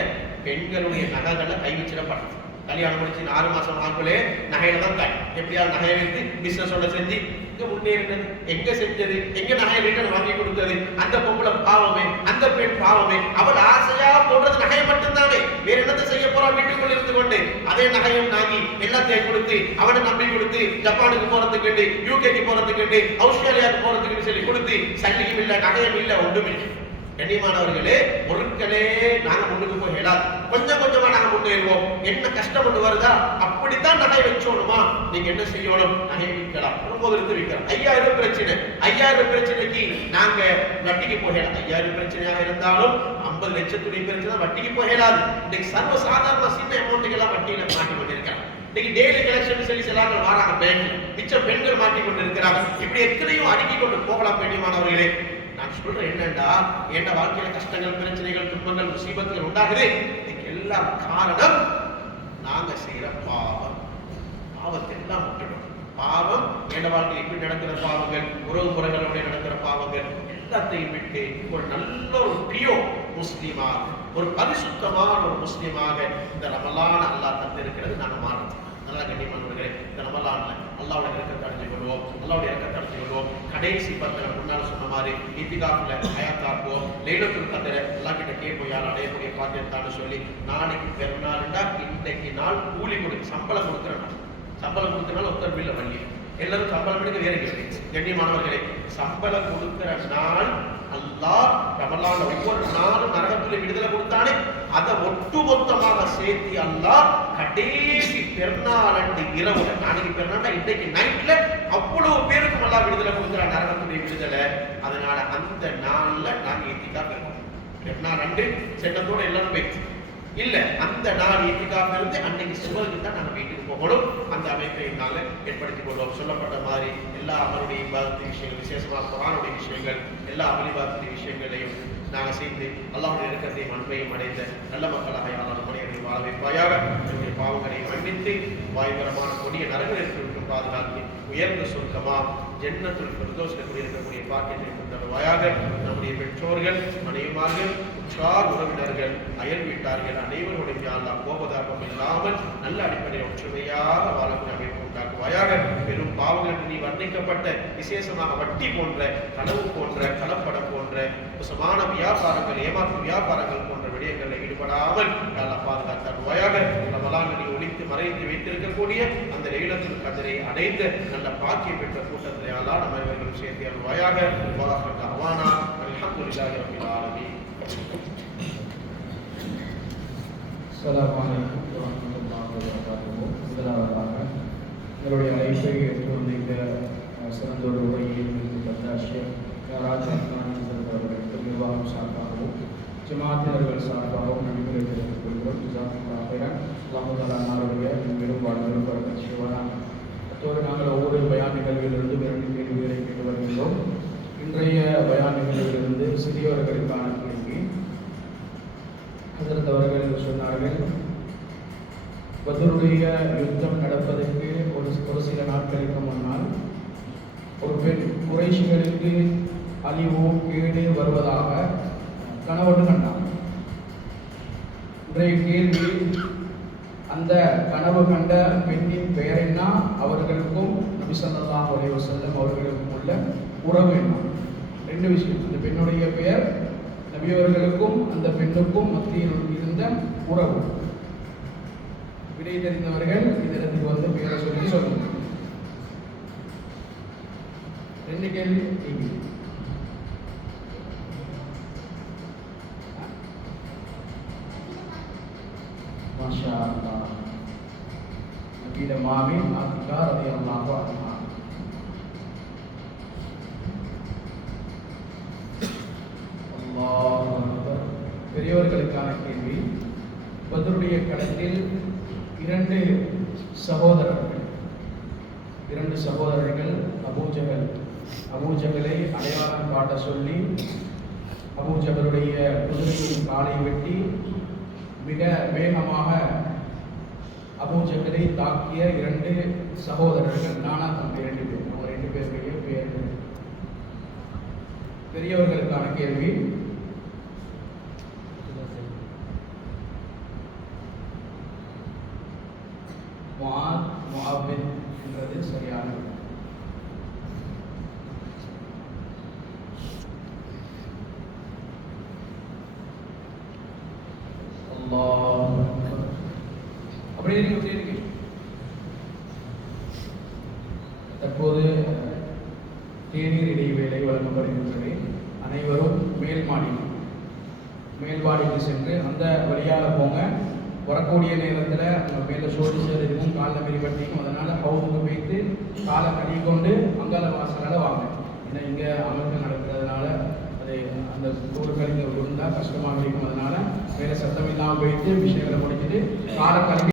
பெண்களுடைய நகைகளை கைவிச்சிடப்பட்டது. கல்யாணம் முடிச்சு 6 மாசம் ஆகுலே நகையில தான் கை, எப்படியாவது நகையை வைத்து பிசினஸோட செஞ்சு இங்க முன்னேறினது. எங்க செஞ்சது? எங்க நகையை ரிட்டர்ன் வாங்கி கொடுத்தது? அந்த பொம்பளை பாவமே, அந்த பெண் பாவமே. அவள் ஆசையா போடுறது நகையை மட்டும்தானே, வேற என்னத்தை செய்ய போறா? வீட்டுக்குள்ள இருந்து கொண்டு அதே நகையும் நாங்கி எல்லாத்தையும் கொடுத்து அவனை நம்பி கொடுத்து ஜப்பானுக்கு போறதுக்கு, யூகேக்கு போறதுக்கு, ஆஸ்திரேலியாவுக்கு போறதுக்கு சொல்லி கொடுத்து சல்லியும் இல்ல நகையும் இல்ல ஒன்றுமே. கண்ணியமானவர்களே, பொருட்களே நாங்க முன்னுக்கு போய் இயலாது, கொஞ்சம் கொஞ்சமா நாங்க முன்னேறுவோம். என்ன கஷ்டம் கொண்டு வருதா? அப்படித்தான் நகை வச்சோணுமா? நீங்க என்ன செய்யணும்? நகை விற்கலாம், ரொம்ப எடுத்து விற்கலாம். 5000 பிரச்சனை, 5000 பிரச்சனைக்கு நாங்க வட்டிக்கு போகலாம். 5000 பிரச்சனையாக இருந்தாலும் 50 லட்சத்துடைய பிரச்சனை வட்டிக்கு போகலாது. இன்னைக்கு சர்வ சாதாரண சின்ன அமௌண்ட்டுக்கு எல்லாம் வட்டியில மாட்டி கொண்டிருக்கிறாங்க. இன்னைக்கு டெய்லி கலெக்ஷன் சொல்லி சிலாங்க வராங்க பேங்க்ல, மிச்சம் பெண்கள் மாட்டி கொண்டு இருக்கிறாங்க. இப்படி எத்தனையோ அடுக்கி கொண்டு போகலாம். கண்ணியமானவர்களே, நான் சொல்றேன் என்னண்டா, என் வாழ்க்கையில கஷ்டங்கள் பிரச்சனைகள் துன்பங்கள் முசீபத்துகள் உண்டாகுது, இதுக்கு எல்லாம் காரணம் நாங்க செய்யற பாவம். பாவத்தை எல்லாம் விட்டுடும். பாவம் என் வாழ்க்கையில் இப்படி நடக்கிற பாவங்கள், உறவு முறைகளோட நடக்கிற பாவங்கள் எல்லாத்தையும் விட்டு ஒரு நல்ல ஒரு பியோ முஸ்லீமாக, ஒரு பரிசுத்தமான ஒரு முஸ்லீமாக இந்த ரமலான அல்லாஹ் தந்திருக்கிறது. நாங்க மாறணும். நல்லா கண்ணியமானவர்களே, இந்த ரமலான்ல அல்லாஹ்வுடைய இரக்கத்தை அடைஞ்சு கொள்வோம், அல்லாஹ்வுடைய இரக்கத்தை அடைஞ்சு கொள்வோம். கடைசி 10 முன்னால சொன்ன மாதிரி இத்திகாஃப்ல ஹயாத்தாக்குவோம். லைலத்துல் கத்ர அல்லாஹ் கிட்ட கேட்போம், யார் அடையக்கூடிய பாக்கியத்தான்னு சொல்லி. நாளைக்கு பெருநாள்டா இன்னைக்கு நாள் கூலி கொடுத்து சம்பளம் கொடுக்குற நாள். சம்பளம் கொடுத்தனால ஒருத்தர் பில்ல வள்ளி எல்லாரும் சம்பளம் எடுக்க வேற கேட்குறீங்க. கண்ணியமானவர்களே, சம்பளம் கொடுக்கிற நாள் அல்லாஹ் ரமலான்ல ஒவ்வொரு நாளும் நரகத்துல நரகத்துல விடுதலை கொடுத்தானே அதை ஒட்டுமொத்தமாக சேர்த்து அல்லாஹ் கடைசி பெருநாள் அன்று இரவுல, நாளைக்கு பெருநாள் இன்னைக்கு நைட்ல அவ்வளவு பேருக்கும் அல்லாஹ் விடுதலை கொடுக்கிறான், நரகத்துடைய விடுதலை. அதனால அந்த நாள்ல நாங்க இத்திகாஃப் இருக்கோம். பெருநாள் அன்று சென்னத்தோட எல்லாரும் போயிடுச்சு இல்ல, அந்த நாள் இத்திகாஃப் இருந்து அன்னைக்கு சுபருக்கு தான் நாங்க வீட்டுக்கு போகணும். அந்த அமைப்பை நாங்க ஏற்படுத்திக் கொள்வோம். சொல்லப்பட்ட மாதிரி எல்லா அமலுடைய இபாதத்து விஷயங்கள், விசேஷமாக குர்ஆனுடைய விஷயங்கள், எல்லா அமலிபாதத்துடைய விஷயங்களையும் நாங்கள் செய்து அல்லாஹ்வுடைய இரக்கத்தையும் அன்பையும் அடைந்த நல்ல மக்களாக யாராலும் மனிதர்களை வாழ வைப்பாயாக. என்னுடைய பாவங்களை மன்னித்து வாய்வரமான கொடிய நரகத்திற்கு பாதுகாத்து உயர்ந்த சொர்க்கமா ஜன்னத்துல் ஃபிர்தௌஸ்ல குடியிருக்கக்கூடிய பாக்கியத்தை கொண்டவராக நம்முடைய பெற்றோர்கள், மனைவிமார்கள், உற்றார் உறவினர்கள், அயல் வீட்டார்கள் அனைவருடைய அல்லாஹ் கோபதாபம் இல்லாமல் நல்ல அடிப்படையில் ஒற்றுமையாக வாழக்கூடிய அமைப்பு உண்டாக்குவாயாக. பெரும் பாவங்களுக்கு நீ வர்ணிக்கப்பட்ட விசேஷமாக வட்டி போன்ற, கனவு போன்ற, கலப்படம் போன்ற மோசமான வியாபாரங்கள், ஏமாற்று வியாபாரங்கள் போன்ற விடயங்களில் ஈடுபடாமல் அல்லாஹ் பாதுகாத்தாக்குவாயாக. ரமலான் நீ ஒளித்து மறைத்து வைத்திருக்கக்கூடிய அந்த லைலத்துல் கத்ரை அடைந்த நல்ல பாக்கியம் பெற்ற கூட்டத்தை அல்லாஹ் நம்ம இவர்களும் சேர்த்து அருள்வாயாக. அவானா அல்ஹம்துலில்லாஹி ரப்பில் ஆலமீன். அஸ்ஸலாமு அலைக்கும் வரஹ்மத்துல்லாஹி வபரகாத்துஹு. முதலாவதாக எங்களுடைய அழைப்பை ஏற்றுக்கொண்டு இந்த சிறந்த ஒரு உரையை தந்த ஷேக் ராஜ் அவர்களுக்கு நிர்வாகம் சார்பாகவும் ஜமாத்தினர்கள் சார்பாகவும் நன்றிகளை தெரிவித்துக் கொள்கிறோம். ஜஸாக்குல்லாஹு கைரன். அல்லாஹ் தஆலா அன்னாருடைய பெரும் வாழ்வில் பரக்கத் செய்வானாக. அத்தோடு நாங்கள் ஒவ்வொரு பயான் நிகழ்விலிருந்து 2 கேள்விகளை கேட்டு வருகின்றோம். இன்றைய பயான் நிகழ்விலிருந்து சிறியவர்களுக்கான கேள்வி. ஹஜ்ரத் அவர்கள் சொன்னார்கள், பத்ருடைய யுத்தம் நடப்பதற்கு ஒரு சில நாட்களுக்கு முன்னால் ஒரு பெண் குறைஷிகளுக்கு அழிவோ கேடு வருவதாக கனவு கண்டார். இன்றைய கேள்வி, அந்த கனவு கண்ட பெண்ணின் பெயர் என்ன, அவர்களுக்கும் நபி ஸல்லல்லாஹு அலைஹி வஸல்லம் அவர்களுக்கும் உள்ள உறவு என்ன? 2 விஷயம். அந்த பெண்ணுடைய பெயர், நபி அவர்களுக்கும் அந்த பெண்ணுக்கும் மத்தியில் இருந்த உறவு. விடை தெரிந்தவர்கள் இதற்கு வந்து பேரை சொல்லி சொல்லுங்க. 2 கேள்வி நீங்க. மாஷா அல்லாஹ். நபியிட மாமி ஆத்திகா ரலியல்லாஹு அன்ஹா. அல்லாஹு அக்பர். பெரியவர்களுக்கான கேள்வி. பத்ருடைய களத்தில் 2 சகோதரர்கள் அபூஜகலை அடையாளம் காட்ட சொல்லி அபூஜகலுடைய குதிரையின் காலை வெட்டி மிக வேகமாக அபூஜகலை தாக்கிய 2 சகோதரர்கள், நானா தம்பி 2 பேர். அவங்க 2 பேருடைய பெயர்கள். பெரியவர்களுக்கான கேள்வி. முஆவித் என்றது சரியான. அல்லாஹ் அப்படியே இருக்கு. தற்போது தேநீர் இடைவேளை வழங்கப்படுகின்றது. அனைவரும் மேல்மாடிக்கு சென்று அந்த வழியாக போங்க. வரக்கூடிய நேரத்தில் நம்ம மேலே சோடிச்சல் இருக்கும், காலில் மெரிபட்டிக்கும். அதனால் ஹவுஸுக்கு போய்த்து காலை கழுவி கொண்டு அங்கால வாசலால் வாங்க. ஏன்னா இங்கே அமர்வு நடக்கிறதுனால அது அந்த தூர்கள் இங்கே விழுந்தால் கஷ்டமாக இருக்கும். அதனால் மேலே சத்தம் இல்லாமல் போயிட்டு விஷயங்களை முடிச்சுட்டு காலை கழுவி